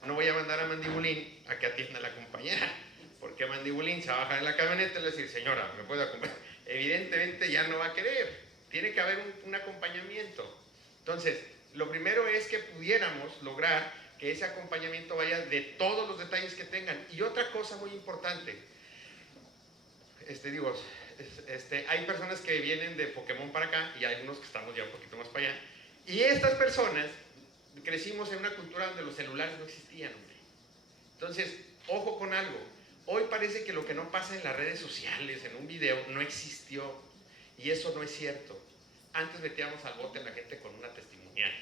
no voy a mandar a Mandibulín a que atienda a la compañera, porque Mandibulín se va a bajar en la camioneta y le va a decir, señora, ¿me puede acompañar? Evidentemente ya no va a querer. Tiene que haber un acompañamiento. Entonces, lo primero es que pudiéramos lograr que ese acompañamiento vaya de todos los detalles que tengan. Y otra cosa muy importante, hay personas que vienen de Pokémon para acá y hay unos que estamos ya un poquito más para allá. Y estas personas crecimos en una cultura donde los celulares no existían, hombre. Entonces, ojo con algo. Hoy parece que lo que no pasa en las redes sociales, en un video, no existió. Y eso no es cierto. Antes metíamos al bote a la gente con una testimonial.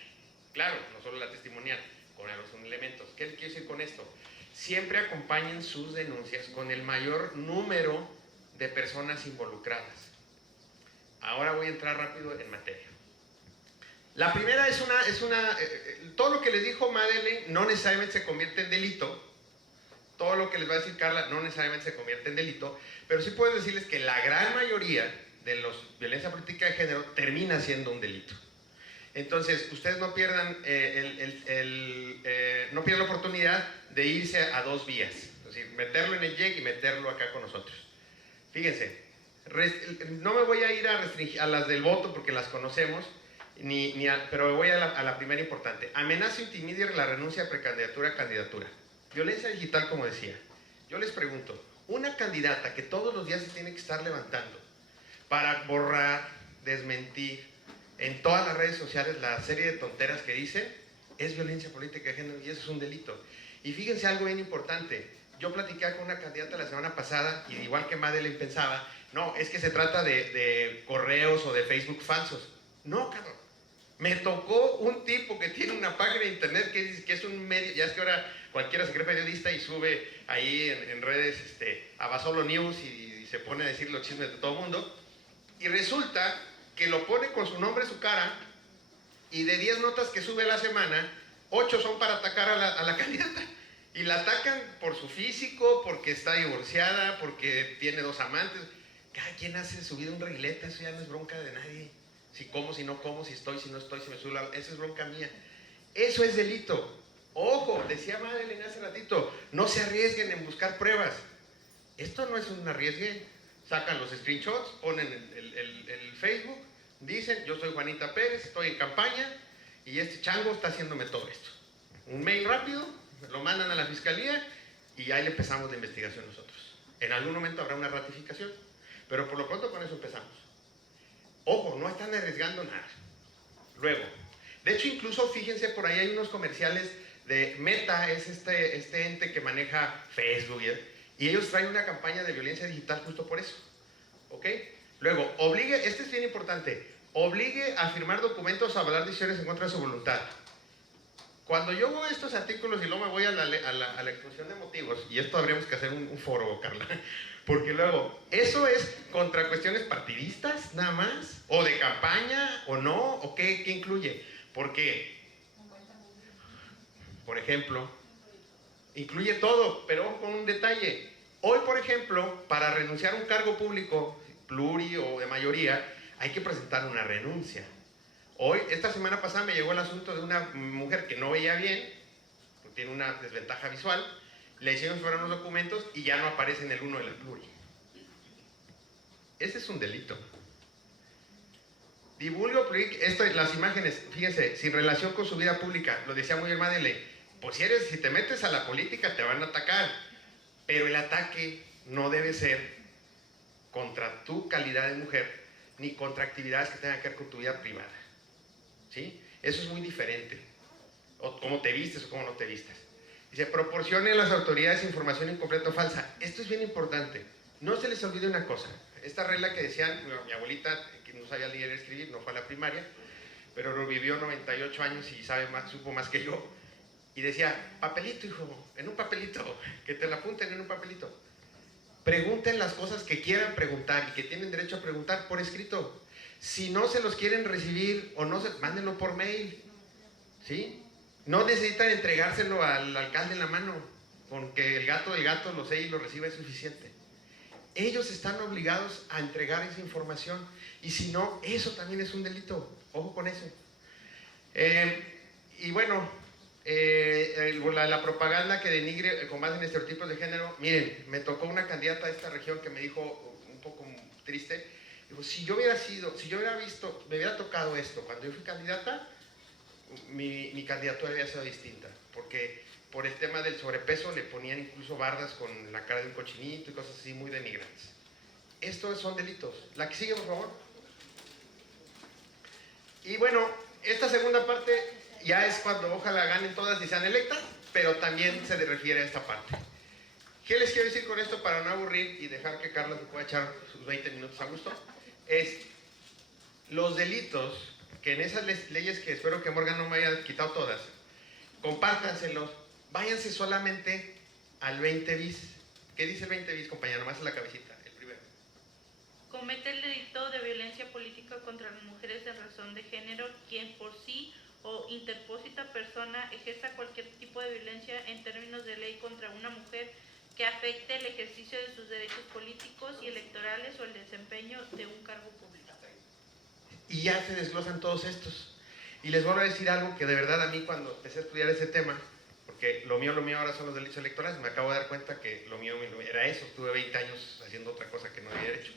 Claro, no solo la testimonial, con los elementos. ¿Qué quiero decir con esto? Siempre acompañen sus denuncias con el mayor número de personas involucradas. Ahora voy a entrar rápido en materia. La primera todo lo que les dijo Madeleine no necesariamente se convierte en delito. Todo lo que les va a decir Carla no necesariamente se convierte en delito, pero sí puedo decirles que la gran mayoría de la violencia política de género termina siendo un delito. Entonces, ustedes no pierdan, no pierdan la oportunidad de irse a 2 vías. Es decir, meterlo en el IEC y meterlo acá con nosotros. Fíjense, no me voy a ir a restringir a las del voto porque las conocemos, pero voy a la primera importante. Amenaza, intimidia la renuncia de precandidatura a candidatura. Violencia digital, como decía. Yo les pregunto, una candidata que todos los días se tiene que estar levantando para borrar, desmentir en todas las redes sociales la serie de tonteras que dice, es violencia política de género y eso es un delito. Y fíjense algo bien importante. Yo platicé con una candidata la semana pasada y igual que Madeleine pensaba, no, es que se trata de correos o de Facebook falsos. No, cabrón. Me tocó un tipo que tiene una página de internet que es un medio, ya es que ahora cualquiera se cree periodista y sube ahí en redes Abasolo News y se pone a decir los chismes de todo el mundo. Y resulta que lo pone con su nombre, su cara, y de 10 notas que sube a la semana, 8 son para atacar a la candidata. Y la atacan por su físico, porque está divorciada, porque tiene 2 amantes. cada quien hace su vida un reguilete, eso ya no es bronca de nadie. Si como, si no como, si estoy, si no estoy, si me subo, eso es bronca mía. Eso es delito. Ojo, decía Madeleine hace ratito, no se arriesguen en buscar pruebas. Esto no es un arriesgue. Sacan los screenshots, ponen el Facebook, dicen, yo soy Juanita Pérez, estoy en campaña y este chango está haciéndome todo esto. Un mail rápido, lo mandan a la fiscalía y ahí le empezamos la investigación nosotros. En algún momento habrá una ratificación, pero por lo pronto con eso empezamos. Ojo, no están arriesgando nada. Luego, de hecho incluso fíjense, por ahí hay unos comerciales de Meta, es este ente que maneja Facebook, y ellos traen una campaña de violencia digital justo por eso. ¿Ok? Luego, obligue, este es bien importante, obligue a firmar documentos o avalar decisiones en contra de su voluntad. Cuando yo veo estos artículos y luego me voy a la exposición de motivos, y esto habríamos que hacer un foro, Carla, porque luego, ¿eso es contra cuestiones partidistas nada más? ¿O de campaña? ¿O no? ¿O qué incluye? Porque, por ejemplo, incluye todo, pero con un detalle. Hoy, por ejemplo, para renunciar a un cargo público, pluri o de mayoría, hay que presentar una renuncia. Hoy, esta semana pasada me llegó el asunto de una mujer que no veía bien, tiene una desventaja visual, le hicieron firmar unos documentos y ya no aparece en el 1 del pluri. Ese es un delito. Divulgo las imágenes, fíjense, sin relación con su vida pública, lo decía muy bien Madeleine, pues si te metes a la política te van a atacar, pero el ataque no debe ser contra tu calidad de mujer, ni contra actividades que tengan que ver con tu vida privada. ¿Sí? Eso es muy diferente. O cómo te vistes o cómo no te vistas. Dice, proporcione a las autoridades información incompleta o falsa. Esto es bien importante. No se les olvide una cosa. Esta regla que decían, mi abuelita, que no sabía leer y escribir, no fue a la primaria, pero vivió 98 años y supo más que yo. Y decía, papelito, hijo, en un papelito, que te la apunten en un papelito. Pregunten las cosas que quieran preguntar y que tienen derecho a preguntar por escrito. Si no se los quieren recibir o no, mándenlo por mail. ¿Sí? No necesitan entregárselo al alcalde en la mano, con que el gato lo sé y lo reciba es suficiente. Ellos están obligados a entregar esa información y si no, eso también es un delito. Ojo con eso. Y bueno, la propaganda que denigre con base en estereotipos de género, miren, me tocó una candidata de esta región que me dijo un poco triste, digo, si yo hubiera visto, me hubiera tocado esto cuando yo fui candidata, mi candidatura había sido distinta, porque por el tema del sobrepeso le ponían incluso bardas con la cara de un cochinito y cosas así muy denigrantes. Estos son delitos. La que sigue, por favor. Y bueno, esta segunda parte ya es cuando ojalá ganen todas y sean electas, pero también se refiere a esta parte. ¿Qué les quiero decir con esto para no aburrir y dejar que Carla se pueda echar sus 20 minutos a gusto? Es los delitos que en esas leyes que espero que Morgan no me haya quitado todas, compártanselos, váyanse solamente al 20 bis. ¿Qué dice el 20 bis, compañero? Nomás en la cabecita, el primero. Comete el delito de violencia política contra las mujeres en razón de género quien por sí o interpósita persona ejerza cualquier tipo de violencia en términos de ley contra una mujer que afecte el ejercicio de sus derechos políticos y electorales o el desempeño de un cargo público. Y ya se desglosan todos estos. Y les voy a decir algo que de verdad a mí cuando empecé a estudiar ese tema, porque lo mío ahora son los delitos electorales, me acabo de dar cuenta que lo mío era eso, estuve 20 años haciendo otra cosa que no había hecho.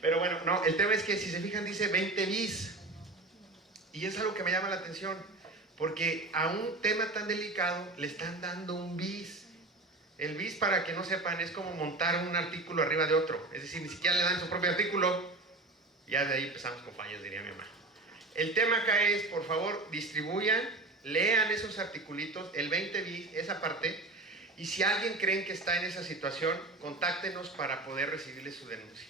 Pero bueno, no, el tema es que si se fijan dice 20 bis. Y es algo que me llama la atención, porque a un tema tan delicado le están dando un bis. El bis, para que no sepan, es como montar un artículo arriba de otro. Es decir, ni siquiera le dan su propio artículo. Ya de ahí empezamos con fallas, diría mi mamá. El tema acá es, por favor, distribuyan, lean esos articulitos, el 20 bis, esa parte, y si alguien creen que está en esa situación, contáctenos para poder recibirle su denuncia.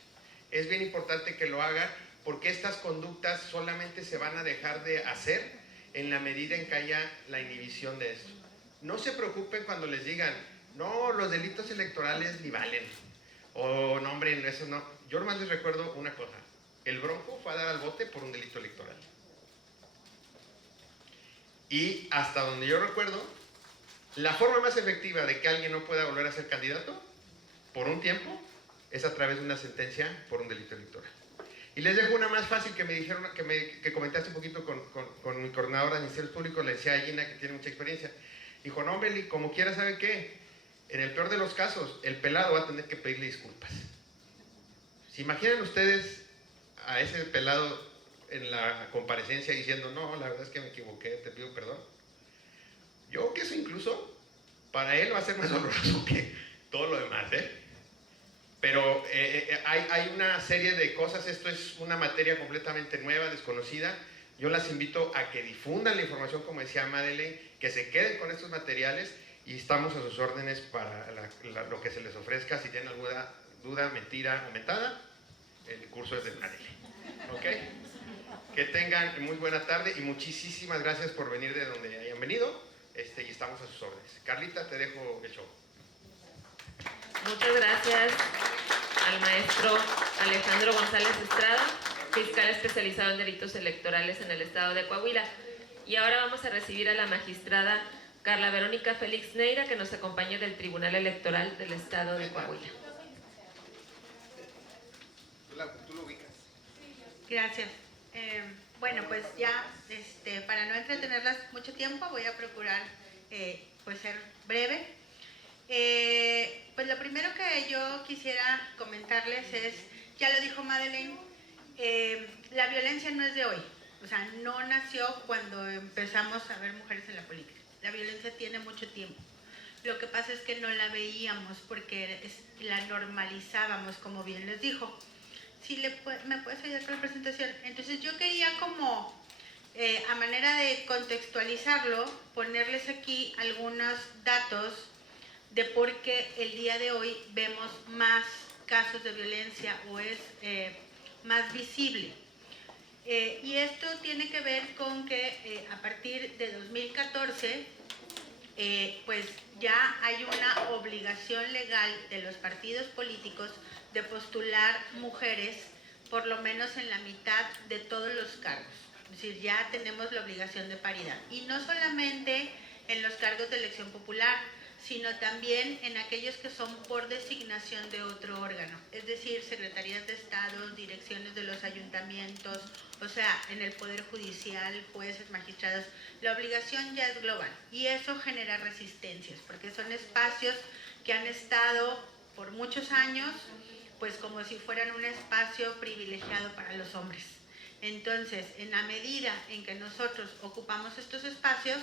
Es bien importante que lo haga, porque estas conductas solamente se van a dejar de hacer en la medida en que haya la inhibición de esto. No se preocupen cuando les digan, no, los delitos electorales ni valen, o no, hombre, eso no. Yo nomás les recuerdo una cosa, el Bronco fue a dar al bote por un delito electoral. Y hasta donde yo recuerdo, la forma más efectiva de que alguien no pueda volver a ser candidato por un tiempo es a través de una sentencia por un delito electoral. Y les dejo una más fácil que me dijeron, que comentaste un poquito con mi coordinadora de Ministerios Públicos, le decía a Gina, que tiene mucha experiencia. Dijo, no, Meli, como quiera, ¿sabe qué? En el peor de los casos, el pelado va a tener que pedirle disculpas. ¿Se imaginan ustedes a ese pelado en la comparecencia diciendo, no, la verdad es que me equivoqué, te pido perdón? Yo creo que eso incluso para él va a ser más doloroso que todo lo demás, ¿eh? Pero hay una serie de cosas, esto es una materia completamente nueva, desconocida. Yo las invito a que difundan la información, como decía Madeleine, que se queden con estos materiales y estamos a sus órdenes para lo que se les ofrezca. Si tienen alguna duda, mentira aumentada, el curso es de Madeleine. ¿Ok? Que tengan muy buena tarde y muchísimas gracias por venir de donde hayan venido y estamos a sus órdenes. Carlita, te dejo el show. Muchas gracias al maestro Alejandro González Estrada, fiscal especializado en delitos electorales en el estado de Coahuila. Y ahora vamos a recibir a la magistrada Carla Verónica Félix Neira, que nos acompaña del Tribunal Electoral del estado de Coahuila. Tú lo ubicas. Gracias. Bueno, pues ya, para no entretenerlas mucho tiempo, voy a procurar pues ser breve. Pues lo primero que yo quisiera comentarles es, ya lo dijo Madeleine, la violencia no es de hoy, o sea, no nació cuando empezamos a ver mujeres en la política. La violencia tiene mucho tiempo. Lo que pasa es que no la veíamos porque la normalizábamos, como bien les dijo. Sí, ¿me puedes ayudar con la presentación? Entonces yo quería como, a manera de contextualizarlo, ponerles aquí algunos datos de por qué el día de hoy vemos más casos de violencia o es más visible. Y esto tiene que ver con que a partir de 2014, pues ya hay una obligación legal de los partidos políticos de postular mujeres por lo menos en la mitad de todos los cargos. Es decir, ya tenemos la obligación de paridad. Y no solamente en los cargos de elección popular, sino también en aquellos que son por designación de otro órgano, es decir, secretarías de Estado, direcciones de los ayuntamientos, o sea, en el Poder Judicial, jueces, magistrados. La obligación ya es global y eso genera resistencias, porque son espacios que han estado por muchos años, pues como si fueran un espacio privilegiado para los hombres. Entonces, en la medida en que nosotros ocupamos estos espacios,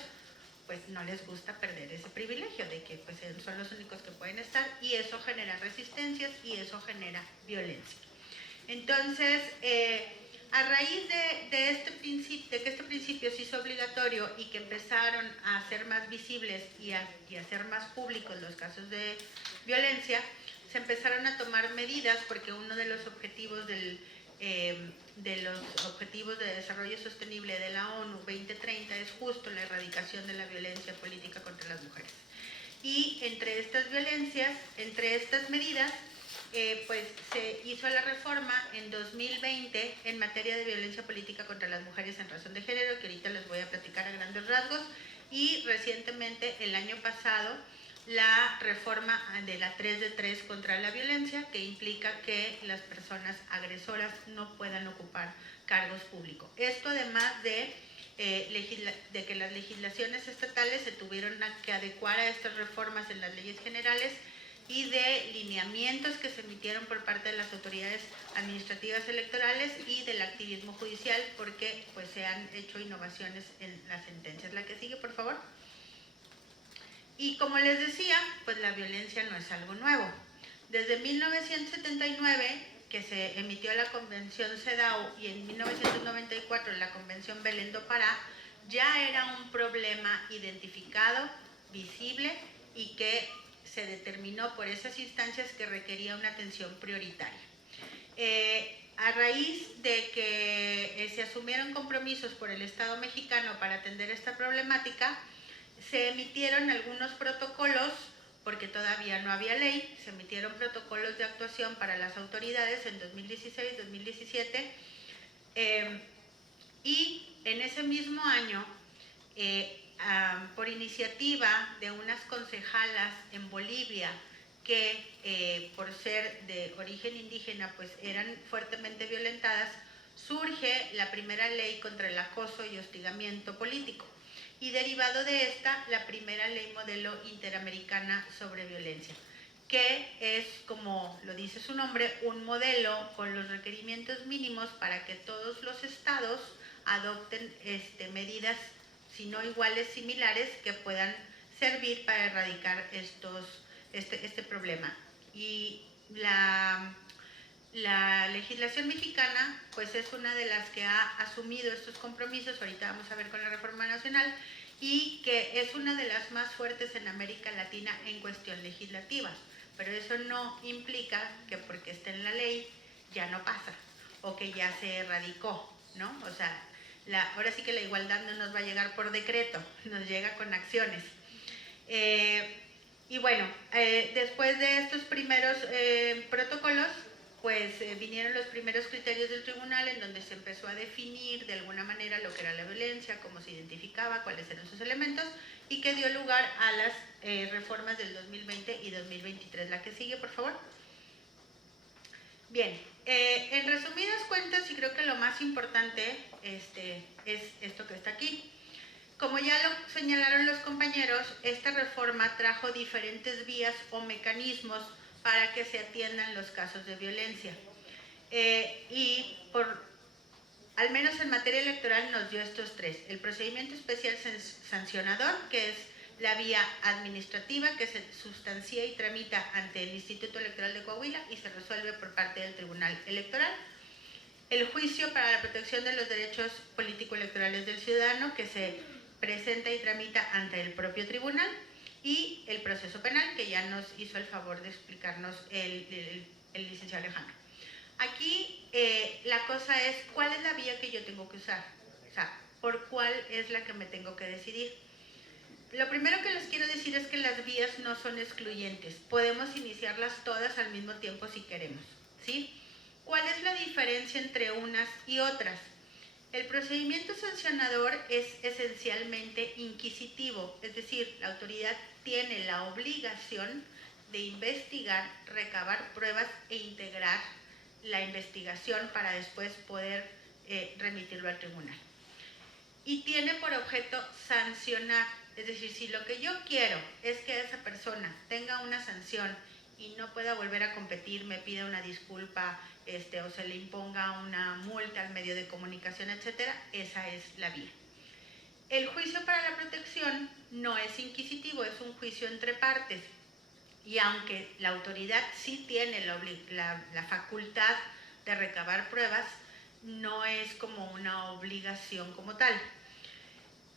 pues no les gusta perder ese privilegio de que pues, son los únicos que pueden estar y eso genera resistencias y eso genera violencia. Entonces, a raíz de que este principio se hizo obligatorio y que empezaron a ser más visibles y a ser más públicos los casos de violencia, se empezaron a tomar medidas porque uno de los objetivos de los Objetivos de Desarrollo Sostenible de la ONU 2030 es justo la erradicación de la violencia política contra las mujeres. Y entre estas medidas, pues se hizo la reforma en 2020 en materia de violencia política contra las mujeres en razón de género, que ahorita les voy a platicar a grandes rasgos, y recientemente, el año pasado, la reforma de la 3 de 3 contra la violencia, que implica que las personas agresoras no puedan ocupar cargos públicos. Esto además de que las legislaciones estatales se tuvieron que adecuar a estas reformas en las leyes generales y de lineamientos que se emitieron por parte de las autoridades administrativas electorales y del activismo judicial, porque pues se han hecho innovaciones en las sentencias. La que sigue, por favor. Y como les decía, pues la violencia no es algo nuevo. Desde 1979, que se emitió la Convención CEDAW, y en 1994 la Convención Belén do Pará, ya era un problema identificado, visible y que se determinó por esas instancias que requería una atención prioritaria. A raíz de que se asumieron compromisos por el Estado mexicano para atender esta problemática, se emitieron algunos protocolos, porque todavía no había ley, se emitieron protocolos de actuación para las autoridades en 2016, 2017, y en ese mismo año, por iniciativa de unas concejalas en Bolivia que por ser de origen indígena pues eran fuertemente violentadas, surge la primera ley contra el acoso y hostigamiento político y derivado de esta la primera ley modelo interamericana sobre violencia, que es, como lo dice su nombre, un modelo con los requerimientos mínimos para que todos los estados adopten medidas, si no iguales, similares, que puedan servir para erradicar este problema. Y la legislación mexicana pues es una de las que ha asumido estos compromisos, ahorita vamos a ver con la reforma nacional, y que es una de las más fuertes en América Latina en cuestión legislativa, pero eso no implica que porque esté en la ley ya no pasa o que ya se erradicó, ¿no? O sea, ahora sí que la igualdad no nos va a llegar por decreto, nos llega con acciones. Y bueno, después de estos primeros protocolos, pues vinieron los primeros criterios del tribunal en donde se empezó a definir de alguna manera lo que era la violencia, cómo se identificaba, cuáles eran sus elementos, y que dio lugar a las reformas del 2020 y 2023. La que sigue, por favor. Bien, en resumidas cuentas, y creo que lo más importante es esto que está aquí. Como ya lo señalaron los compañeros, esta reforma trajo diferentes vías o mecanismos para que se atiendan los casos de violencia. Y al menos en materia electoral nos dio estos tres. El procedimiento especial sancionador, que es la vía administrativa que se sustancia y tramita ante el Instituto Electoral de Coahuila y se resuelve por parte del Tribunal Electoral. El juicio para la protección de los derechos político-electorales del ciudadano, que se presenta y tramita ante el propio tribunal, y el proceso penal, que ya nos hizo el favor de explicarnos el licenciado Alejandro. Aquí la cosa es, ¿cuál es la vía que yo tengo que usar? O sea, ¿por cuál es la que me tengo que decidir? Lo primero que les quiero decir es que las vías no son excluyentes. Podemos iniciarlas todas al mismo tiempo si queremos, ¿sí? ¿Cuál es la diferencia entre unas y otras? El procedimiento sancionador es esencialmente inquisitivo, es decir, la autoridad tiene la obligación de investigar, recabar pruebas e integrar la investigación para después poder remitirlo al tribunal. Y tiene por objeto sancionar, es decir, si lo que yo quiero es que esa persona tenga una sanción y no pueda volver a competir, me pida una disculpa, o se le imponga una multa al medio de comunicación, etcétera, esa es la vía. El juicio para la protección no es inquisitivo, es un juicio entre partes. Y aunque la autoridad sí tiene la facultad de recabar pruebas, no es como una obligación como tal.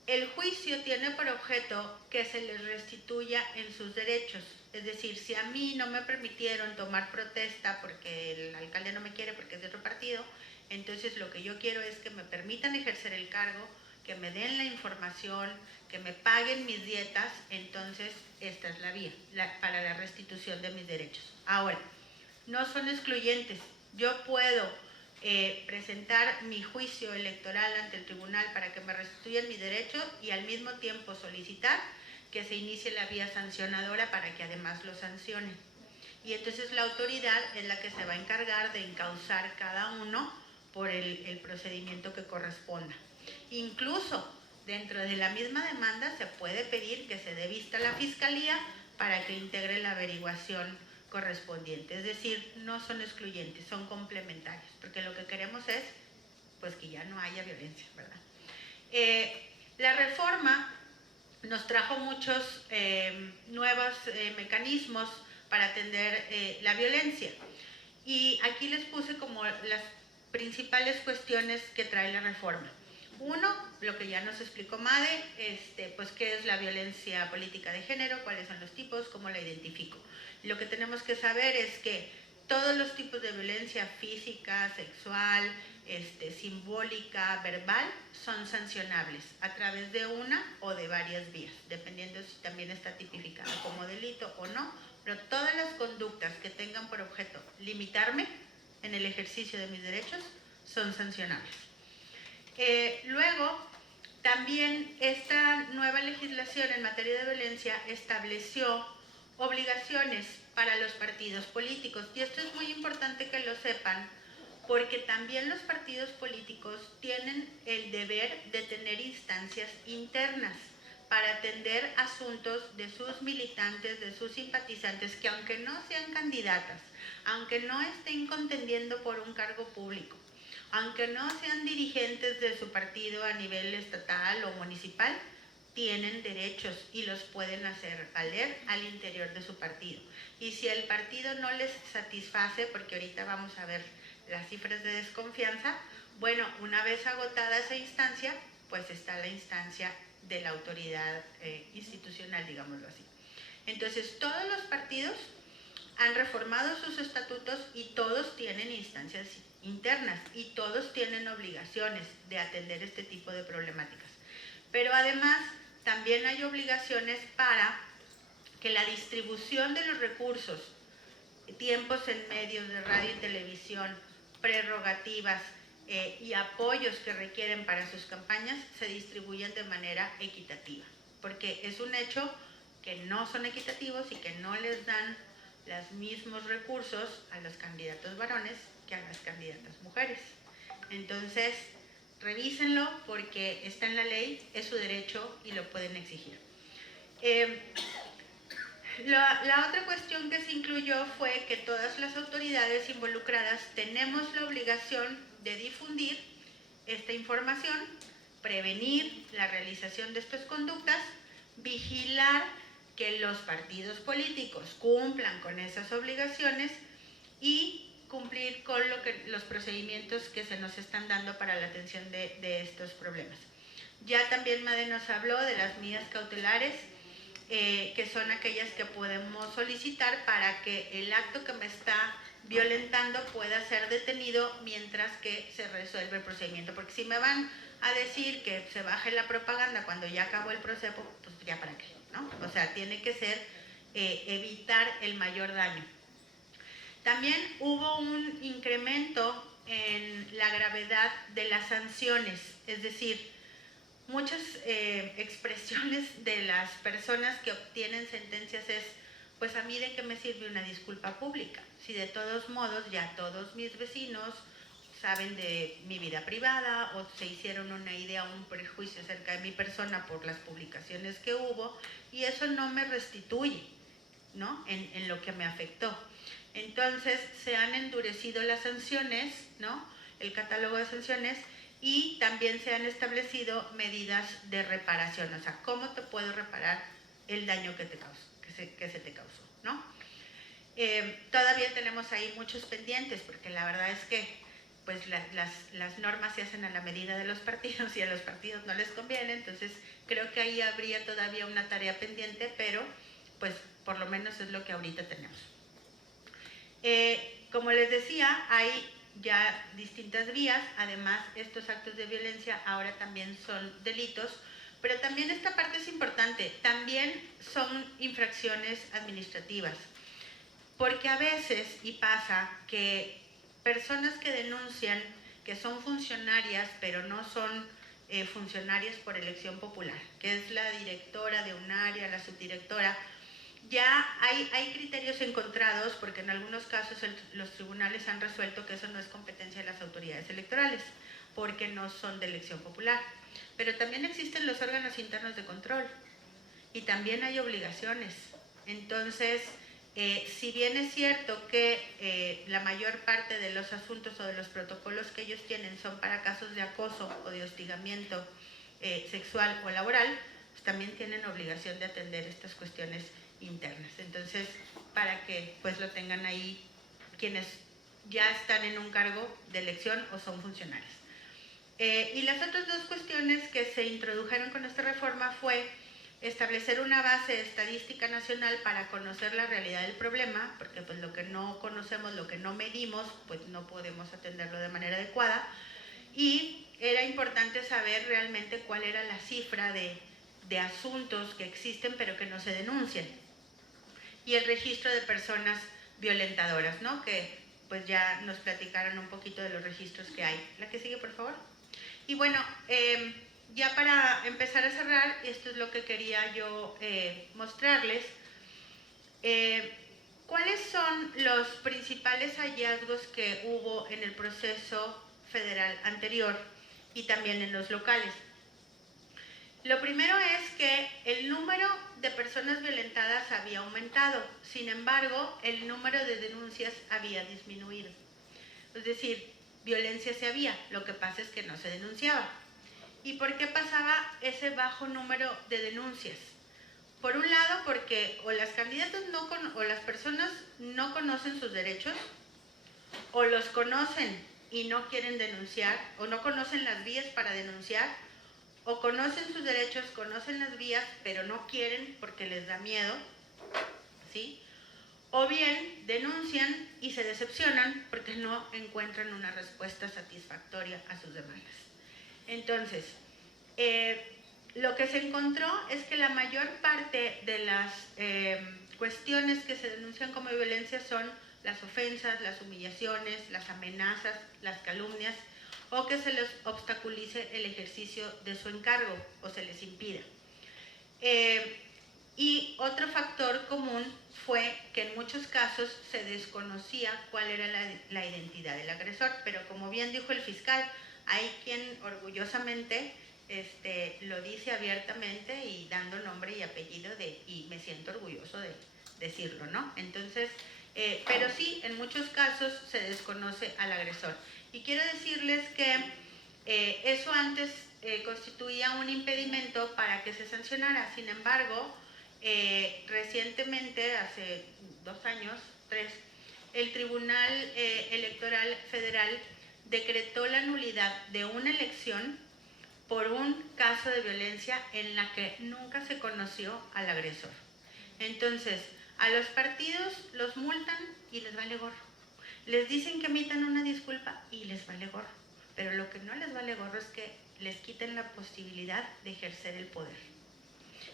El juicio tiene por objeto que se les restituya en sus derechos. Es decir, si a mí no me permitieron tomar protesta porque el alcalde no me quiere porque es de otro partido, entonces lo que yo quiero es que me permitan ejercer el cargo, que me den la información, que me paguen mis dietas, entonces esta es la vía para la restitución de mis derechos. Ahora, no son excluyentes. Yo puedo presentar mi juicio electoral ante el tribunal para que me restituyan mi derecho y al mismo tiempo solicitar que se inicie la vía sancionadora para que además lo sancionen. Y entonces la autoridad es la que se va a encargar de encauzar cada uno por el procedimiento que corresponda. Incluso dentro de la misma demanda se puede pedir que se dé vista a la fiscalía para que integre la averiguación correspondiente. Es decir, no son excluyentes, son complementarios, porque lo que queremos es pues que ya no haya violencia, ¿verdad? La reforma nos trajo muchos nuevos mecanismos para atender la violencia. Y aquí les puse como las principales cuestiones que trae la reforma. Uno, lo que ya nos explicó Made, pues qué es la violencia política de género, cuáles son los tipos, cómo la identifico. Lo que tenemos que saber es que todos los tipos de violencia física, sexual, simbólica, verbal, son sancionables a través de una o de varias vías, dependiendo si también está tipificada como delito o no, pero todas las conductas que tengan por objeto limitarme en el ejercicio de mis derechos son sancionables. Luego, también esta nueva legislación en materia de violencia estableció Obligaciones para los partidos políticos. Y esto es muy importante que lo sepan, porque también los partidos políticos tienen el deber de tener instancias internas para atender asuntos de sus militantes, de sus simpatizantes, que aunque no sean candidatas, aunque no estén contendiendo por un cargo público, aunque no sean dirigentes de su partido a nivel estatal o municipal, tienen derechos y los pueden hacer valer al interior de su partido. Y si el partido no les satisface, porque ahorita vamos a ver las cifras de desconfianza, bueno, una vez agotada esa instancia, pues está la instancia de la autoridad institucional, digámoslo así. Entonces, todos los partidos han reformado sus estatutos y todos tienen instancias internas y todos tienen obligaciones de atender este tipo de problemáticas. Pero además, también hay obligaciones para que la distribución de los recursos, tiempos en medios de radio y televisión, prerrogativas y apoyos que requieren para sus campañas se distribuyan de manera equitativa, porque es un hecho que no son equitativos y que no les dan los mismos recursos a los candidatos varones que a las candidatas mujeres. Entonces, revísenlo porque está en la ley, es su derecho y lo pueden exigir. La otra cuestión que se incluyó fue que todas las autoridades involucradas tenemos la obligación de difundir esta información, prevenir la realización de estas conductas, vigilar que los partidos políticos cumplan con esas obligaciones y cumplir con los procedimientos que se nos están dando para la atención de estos problemas. Ya también Made nos habló de las medidas cautelares, que son aquellas que podemos solicitar para que el acto que me está violentando pueda ser detenido mientras que se resuelve el procedimiento. Porque si me van a decir que se baje la propaganda cuando ya acabó el proceso, pues ya para qué, ¿no? O sea, tiene que ser evitar el mayor daño. También hubo un incremento en la gravedad de las sanciones, es decir, muchas expresiones de las personas que obtienen sentencias es, pues a mí de qué me sirve una disculpa pública, si de todos modos ya todos mis vecinos saben de mi vida privada o se hicieron una idea o un prejuicio acerca de mi persona por las publicaciones que hubo y eso no me restituye, ¿no? en lo que me afectó. Entonces se han endurecido las sanciones, ¿no? El catálogo de sanciones, y también se han establecido medidas de reparación, o sea, ¿cómo te puedo reparar el daño que se te causó, ¿no? Todavía tenemos ahí muchos pendientes, porque la verdad es que pues las normas se hacen a la medida de los partidos y a los partidos no les conviene, entonces creo que ahí habría todavía una tarea pendiente, pero pues por lo menos es lo que ahorita tenemos. Como les decía, hay ya distintas vías, además estos actos de violencia ahora también son delitos, pero también esta parte es importante, también son infracciones administrativas, porque a veces, y pasa, que personas que denuncian que son funcionarias, pero no son funcionarias por elección popular, que es la directora de un área, la subdirectora, ya hay criterios encontrados porque en algunos casos los tribunales han resuelto que eso no es competencia de las autoridades electorales porque no son de elección popular. Pero también existen los órganos internos de control y también hay obligaciones. Entonces, si bien es cierto que la mayor parte de los asuntos o de los protocolos que ellos tienen son para casos de acoso o de hostigamiento sexual o laboral, pues también tienen obligación de atender estas cuestiones internas. Entonces, para que pues lo tengan ahí quienes ya están en un cargo de elección o son funcionarios. Y las otras dos cuestiones que se introdujeron con esta reforma fue establecer una base estadística nacional para conocer la realidad del problema, porque pues lo que no conocemos, lo que no medimos, pues no podemos atenderlo de manera adecuada, y era importante saber realmente cuál era la cifra de asuntos que existen pero que no se denuncian, y el registro de personas violentadoras, ¿no? Que pues ya nos platicaron un poquito de los registros que hay. La que sigue, por favor. Y bueno, ya para empezar a cerrar, esto es lo que quería yo mostrarles. ¿Cuáles son los principales hallazgos que hubo en el proceso federal anterior y también en los locales? Lo primero es que el número de personas violentadas había aumentado, sin embargo, el número de denuncias había disminuido. Es decir, violencia sí había, lo que pasa es que no se denunciaba. ¿Y por qué pasaba ese bajo número de denuncias? Por un lado, porque o las candidatas o las personas no conocen sus derechos, o los conocen y no quieren denunciar, o no conocen las vías para denunciar, o conocen sus derechos, conocen las vías, pero no quieren porque les da miedo, ¿sí? O bien denuncian y se decepcionan porque no encuentran una respuesta satisfactoria a sus demandas. Entonces, lo que se encontró es que la mayor parte de las cuestiones que se denuncian como violencia son las ofensas, las humillaciones, las amenazas, las calumnias, o que se les obstaculice el ejercicio de su encargo o se les impida. Y otro factor común fue que en muchos casos se desconocía cuál era la identidad del agresor, pero como bien dijo el fiscal, hay quien orgullosamente lo dice abiertamente y dando nombre y apellido y me siento orgulloso de decirlo, ¿no? Entonces, pero sí, en muchos casos se desconoce al agresor. Y quiero decirles que eso antes constituía un impedimento para que se sancionara. Sin embargo, recientemente, hace 2 años, 3, el Tribunal Electoral Federal decretó la nulidad de una elección por un caso de violencia en la que nunca se conoció al agresor. Entonces, a los partidos los multan y les vale gorro. Les dicen que emitan una disculpa y les vale gorro. Pero lo que no les vale gorro es que les quiten la posibilidad de ejercer el poder.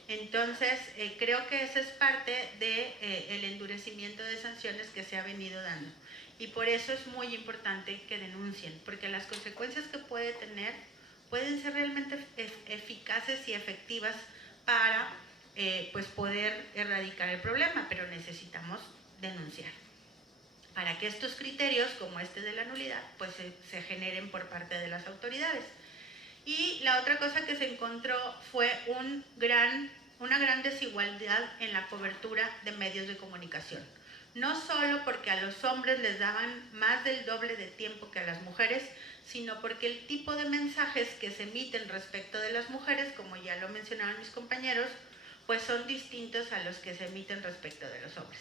Entonces, creo que esa es parte del endurecimiento de sanciones que se ha venido dando. Y por eso es muy importante que denuncien, porque las consecuencias que puede tener pueden ser realmente eficaces y efectivas para pues poder erradicar el problema, pero necesitamos denunciar para que estos criterios, como este de la nulidad, pues se generen por parte de las autoridades. Y la otra cosa que se encontró fue una gran desigualdad en la cobertura de medios de comunicación. No solo porque a los hombres les daban más del doble de tiempo que a las mujeres, sino porque el tipo de mensajes que se emiten respecto de las mujeres, como ya lo mencionaron mis compañeros, pues son distintos a los que se emiten respecto de los hombres.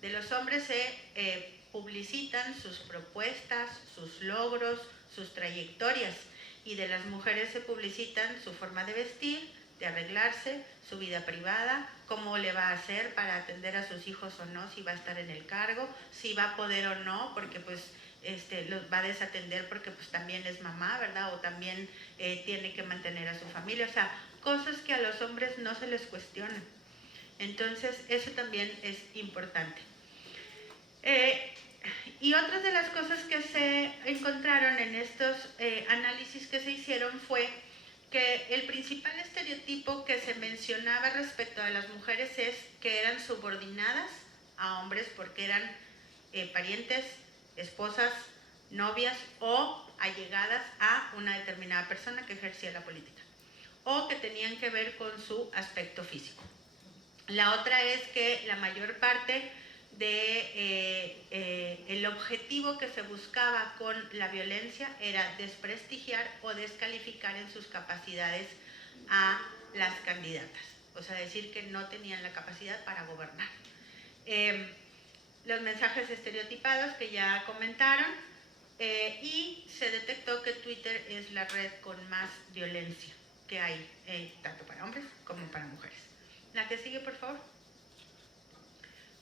De los hombres se publicitan sus propuestas, sus logros, sus trayectorias, y de las mujeres se publicitan su forma de vestir, de arreglarse, su vida privada, cómo le va a hacer para atender a sus hijos o no, si va a estar en el cargo, si va a poder o no, porque pues los va a desatender porque pues también es mamá, ¿verdad? O también tiene que mantener a su familia, o sea, cosas que a los hombres no se les cuestionan. Entonces, eso también es importante. Y otras de las cosas que se encontraron en estos análisis que se hicieron fue que el principal estereotipo que se mencionaba respecto a las mujeres es que eran subordinadas a hombres porque eran parientes, esposas, novias o allegadas a una determinada persona que ejercía la política, o que tenían que ver con su aspecto físico. La otra es que la mayor parte el objetivo que se buscaba con la violencia era desprestigiar o descalificar en sus capacidades a las candidatas, o sea, decir que no tenían la capacidad para gobernar. Los mensajes estereotipados que ya comentaron, y se detectó que Twitter es la red con más violencia que hay, tanto para hombres como para mujeres. La que sigue, por favor.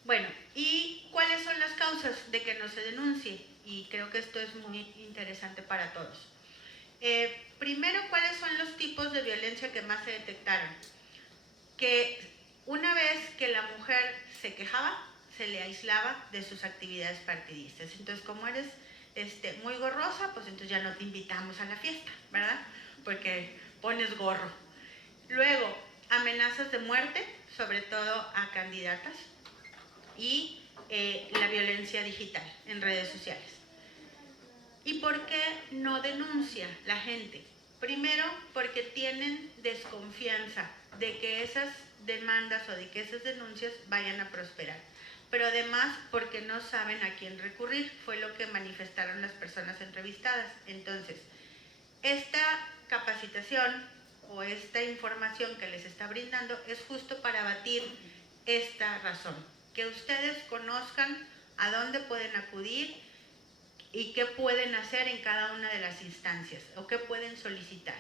Bueno, ¿y cuáles son las causas de que no se denuncie? Y creo que esto es muy interesante para todos. Primero, ¿cuáles son los tipos de violencia que más se detectaron? Que una vez que la mujer se quejaba, se le aislaba de sus actividades partidistas. Entonces, como eres muy gorrosa, pues entonces ya no te invitamos a la fiesta, ¿verdad? Porque pones gorro. Luego, amenazas de muerte, sobre todo a candidatas. y la violencia digital en redes sociales. ¿Y por qué no denuncia la gente? Primero, porque tienen desconfianza de que esas demandas o de que esas denuncias vayan a prosperar. Pero además porque no saben a quién recurrir, fue lo que manifestaron las personas entrevistadas. Entonces, esta capacitación o esta información que les está brindando es justo para abatir esta razón, que ustedes conozcan a dónde pueden acudir y qué pueden hacer en cada una de las instancias o qué pueden solicitar.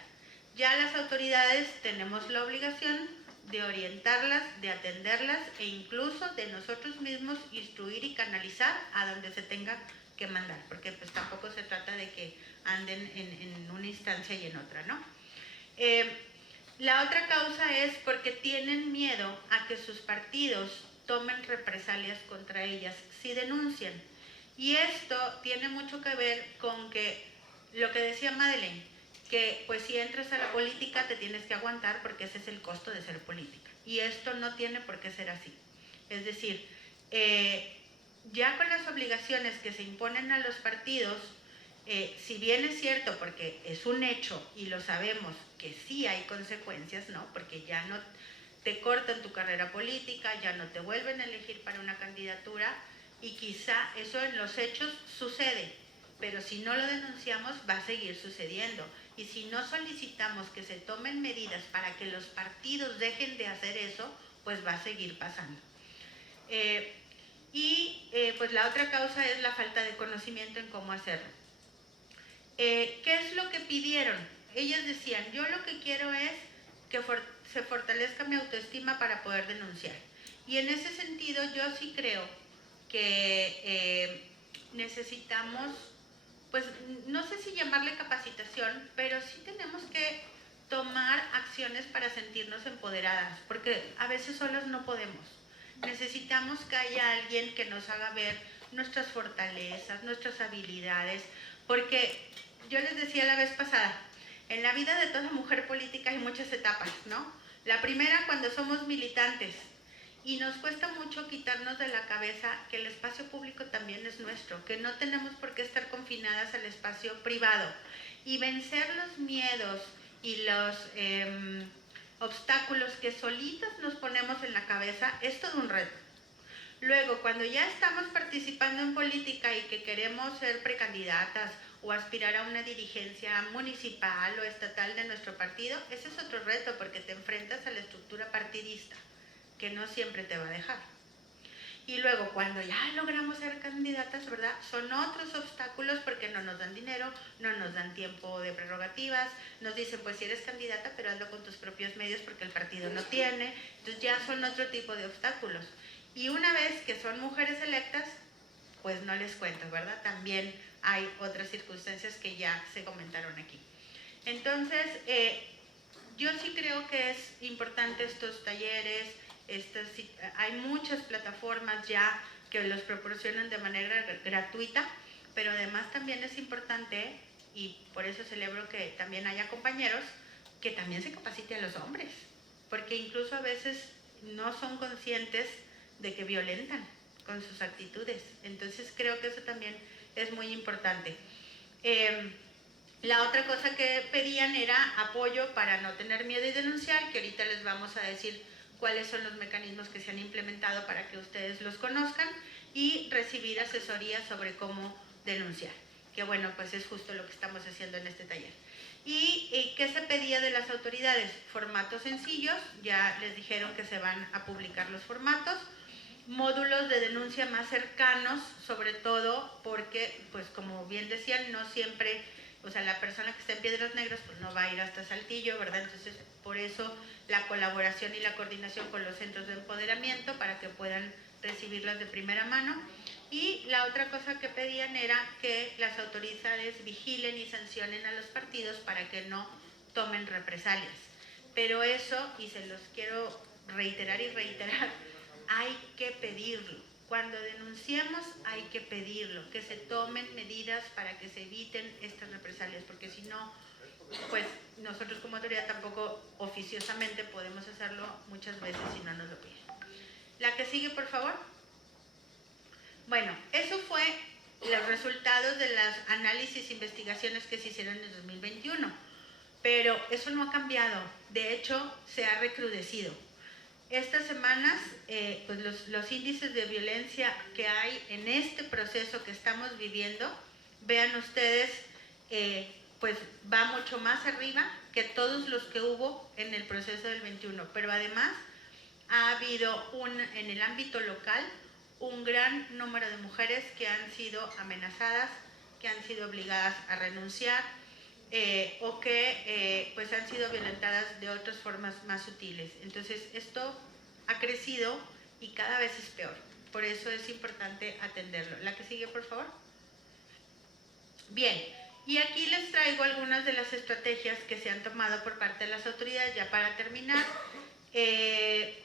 Ya las autoridades tenemos la obligación de orientarlas, de atenderlas e incluso de nosotros mismos instruir y canalizar a donde se tenga que mandar, porque pues tampoco se trata de que anden en una instancia y en otra, ¿no? La otra causa es porque tienen miedo a que sus partidos tomen represalias contra ellas si denuncian. Y esto tiene mucho que ver con que lo que decía Madeleine, que pues si entras a la política te tienes que aguantar porque ese es el costo de ser política. Y esto no tiene por qué ser así. Es decir, ya con las obligaciones que se imponen a los partidos, si bien es cierto, porque es un hecho y lo sabemos, que sí hay consecuencias, ¿no? Porque ya no te cortan tu carrera política, ya no te vuelven a elegir para una candidatura y quizá eso en los hechos sucede, pero si no lo denunciamos va a seguir sucediendo. Y si no solicitamos que se tomen medidas para que los partidos dejen de hacer eso, pues va a seguir pasando. Pues la otra causa es la falta de conocimiento en cómo hacerlo. ¿Qué es lo que pidieron? Ellas decían, yo lo que quiero es que se fortalezca mi autoestima para poder denunciar. Y en ese sentido yo sí creo que necesitamos, pues no sé si llamarle capacitación, pero sí tenemos que tomar acciones para sentirnos empoderadas, porque a veces solas no podemos. Necesitamos que haya alguien que nos haga ver nuestras fortalezas, nuestras habilidades, porque yo les decía la vez pasada, en la vida de toda mujer política hay muchas etapas, ¿no? La primera cuando somos militantes y nos cuesta mucho quitarnos de la cabeza que el espacio público también es nuestro, que no tenemos por qué estar confinadas al espacio privado y vencer los miedos y los obstáculos que solitas nos ponemos en la cabeza es todo un reto. Luego, cuando ya estamos participando en política y que queremos ser precandidatas o aspirar a una dirigencia municipal o estatal de nuestro partido, ese es otro reto porque te enfrentas a la estructura partidista, que no siempre te va a dejar. Y luego, cuando ya logramos ser candidatas, ¿verdad? Son otros obstáculos porque no nos dan dinero, no nos dan tiempo de prerrogativas, nos dicen, pues si eres candidata, pero hazlo con tus propios medios porque el partido no tiene. Entonces ya son otro tipo de obstáculos. Y una vez que son mujeres electas, pues no les cuento, ¿verdad? También hay otras circunstancias que ya se comentaron aquí. Entonces, yo sí creo que es importante estos talleres, hay muchas plataformas ya que los proporcionan de manera gratuita, pero además también es importante, y por eso celebro que también haya compañeros, que también se capacite a los hombres, porque incluso a veces no son conscientes de que violentan con sus actitudes. Entonces creo que eso también es muy importante. La otra cosa que pedían era apoyo para no tener miedo y denunciar, que ahorita les vamos a decir cuáles son los mecanismos que se han implementado para que ustedes los conozcan, y recibir asesoría sobre cómo denunciar, que bueno, pues es justo lo que estamos haciendo en este taller. ¿Y qué se pedía de las autoridades? Formatos sencillos, ya les dijeron que se van a publicar los formatos, módulos de denuncia más cercanos, sobre todo porque, pues como bien decían, no siempre, o sea, la persona que está en Piedras Negras pues no va a ir hasta Saltillo, ¿verdad? Entonces, por eso la colaboración y la coordinación con los centros de empoderamiento para que puedan recibirlas de primera mano. Y la otra cosa que pedían era que las autoridades vigilen y sancionen a los partidos para que no tomen represalias. Pero eso, y se los quiero reiterar y reiterar, hay que pedirlo. Cuando denunciamos hay que pedirlo, que se tomen medidas para que se eviten estas represalias, porque si no, pues nosotros como autoridad tampoco oficiosamente podemos hacerlo muchas veces si no nos lo piden. La que sigue, por favor. Bueno, eso fue los resultados de las análisis e investigaciones que se hicieron en 2021. Pero eso no ha cambiado. De hecho, se ha recrudecido. Estas semanas, pues los índices de violencia que hay en este proceso que estamos viviendo, vean ustedes, pues va mucho más arriba que todos los que hubo en el proceso del 21. Pero además ha habido en el ámbito local un gran número de mujeres que han sido amenazadas, que han sido obligadas a renunciar o que pues han sido violentadas de otras formas más sutiles. Entonces esto ha crecido y cada vez es peor. Por eso es importante atenderlo. La que sigue, por favor. Bien, y aquí les traigo algunas de las estrategias que se han tomado por parte de las autoridades, ya para terminar.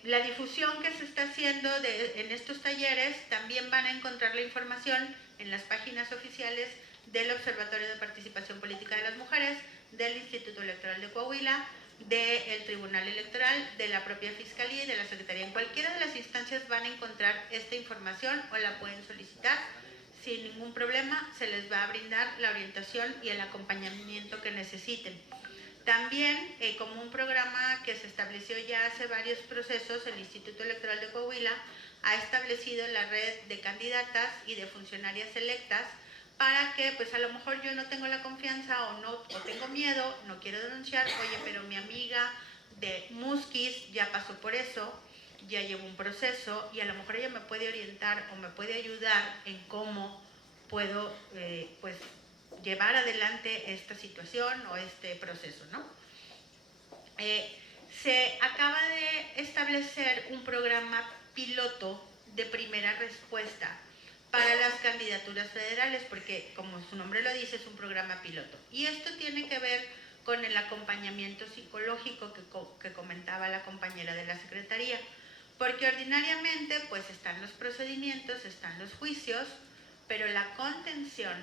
La difusión que se está haciendo en estos talleres, también van a encontrar la información en las páginas oficiales del Observatorio de Participación Política de las Mujeres, del Instituto Electoral de Coahuila, del Tribunal Electoral, de la propia Fiscalía y de la Secretaría. En cualquiera de las instancias van a encontrar esta información o la pueden solicitar. Sin ningún problema se les va a brindar la orientación y el acompañamiento que necesiten. También, como un programa que se estableció ya hace varios procesos, el Instituto Electoral de Coahuila ha establecido la red de candidatas y de funcionarias electas para que, pues a lo mejor yo no tengo la confianza o tengo miedo, no quiero denunciar, oye, pero mi amiga de Musquis ya pasó por eso, ya llevo un proceso y a lo mejor ella me puede orientar o me puede ayudar en cómo puedo, pues, llevar adelante esta situación o este proceso, ¿no? Se acaba de establecer un programa piloto de primera respuesta para las candidaturas federales, porque como su nombre lo dice, es un programa piloto. Y esto tiene que ver con el acompañamiento psicológico que comentaba la compañera de la Secretaría, porque ordinariamente pues están los procedimientos, están los juicios, pero la contención,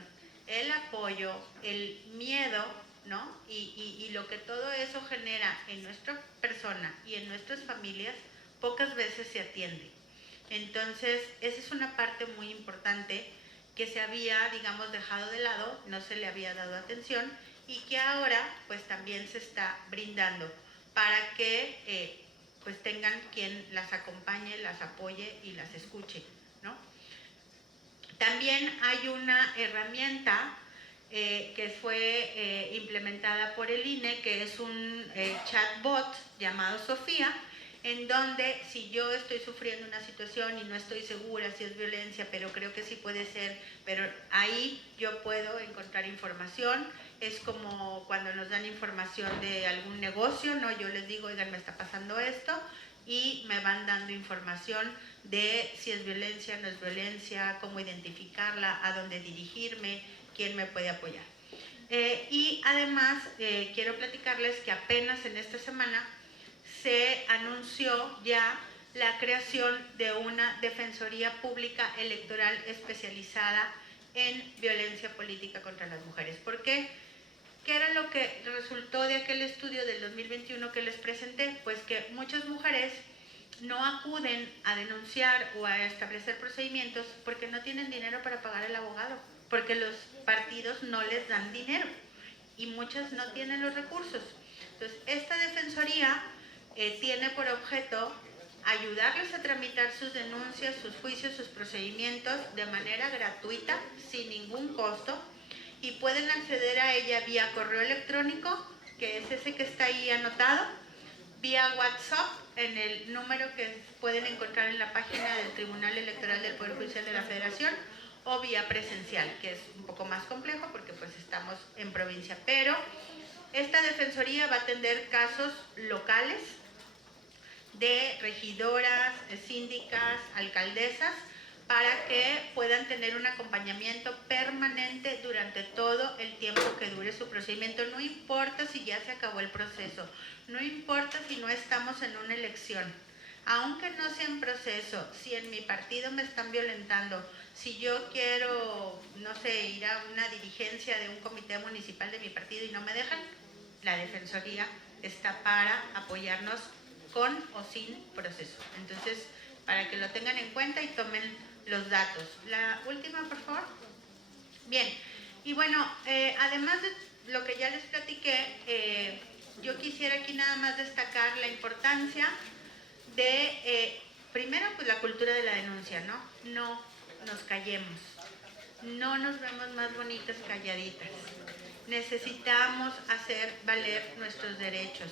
el apoyo, el miedo, ¿no? Y lo que todo eso genera en nuestra persona y en nuestras familias, pocas veces se atiende. Entonces, esa es una parte muy importante que se había, digamos, dejado de lado, no se le había dado atención y que ahora, pues también se está brindando para que, pues tengan quien las acompañe, las apoye y las escuche, ¿no? También hay una herramienta que fue implementada por el INE, que es un chatbot llamado Sofía, en donde si yo estoy sufriendo una situación y no estoy segura si es violencia, pero creo que sí puede ser, pero ahí yo puedo encontrar información. Es como cuando nos dan información de algún negocio, ¿no? Yo les digo, oigan, me está pasando esto, y me van dando información de si es violencia, no es violencia, cómo identificarla, a dónde dirigirme, quién me puede apoyar. Y además quiero platicarles que apenas en esta semana se anunció ya la creación de una Defensoría Pública Electoral especializada en violencia política contra las mujeres. ¿Por qué? ¿Qué era lo que resultó de aquel estudio del 2021 que les presenté? Pues que muchas mujeres no acuden a denunciar o a establecer procedimientos porque no tienen dinero para pagar el abogado, porque los partidos no les dan dinero y muchas no tienen los recursos. Entonces, esta defensoría tiene por objeto ayudarles a tramitar sus denuncias, sus juicios, sus procedimientos de manera gratuita, sin ningún costo, y pueden acceder a ella vía correo electrónico, que es ese que está ahí anotado, vía WhatsApp, en el número que pueden encontrar en la página del Tribunal Electoral del Poder Judicial de la Federación, o vía presencial, que es un poco más complejo porque pues estamos en provincia. Pero esta defensoría va a atender casos locales de regidoras, síndicas, alcaldesas, para que puedan tener un acompañamiento permanente durante todo el tiempo que dure su procedimiento. No importa si ya se acabó el proceso, no importa si no estamos en una elección, aunque no sea en proceso, si en mi partido me están violentando, si yo quiero, no sé, ir a una dirigencia de un comité municipal de mi partido y no me dejan, la Defensoría está para apoyarnos con o sin proceso. Entonces, para que lo tengan en cuenta y tomen los datos. La última, por favor. Bien, y bueno, además de lo que ya les platiqué, yo quisiera aquí nada más destacar la importancia de, primero, pues la cultura de la denuncia, ¿no? No nos callemos, no nos vemos más bonitas calladitas. Necesitamos hacer valer nuestros derechos,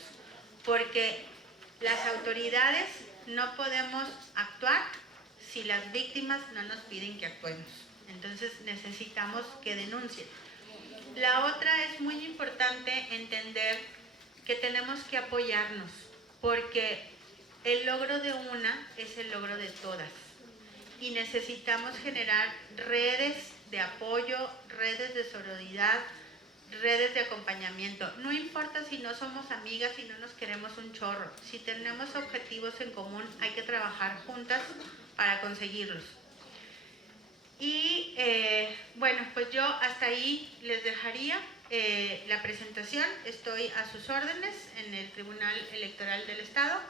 porque las autoridades no podemos actuar si las víctimas no nos piden que actuemos. Entonces necesitamos que denuncien. La otra es muy importante entender que tenemos que apoyarnos, porque el logro de una es el logro de todas. Y necesitamos generar redes de apoyo, redes de sororidad, redes de acompañamiento. No importa si no somos amigas y no nos queremos un chorro. Si tenemos objetivos en común, hay que trabajar juntas para conseguirlos. Y bueno, pues yo hasta ahí les dejaría la presentación. Estoy a sus órdenes en el Tribunal Electoral del Estado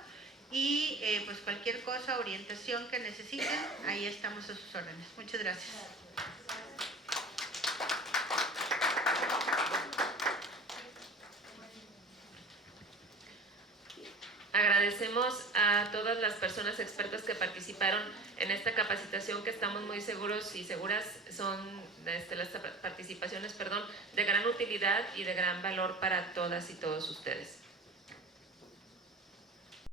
y pues cualquier cosa, orientación que necesiten, ahí estamos a sus órdenes. Muchas gracias. Agradecemos a todas las personas expertas que participaron en esta capacitación, que estamos muy seguros y seguras son las participaciones, de gran utilidad y de gran valor para todas y todos ustedes.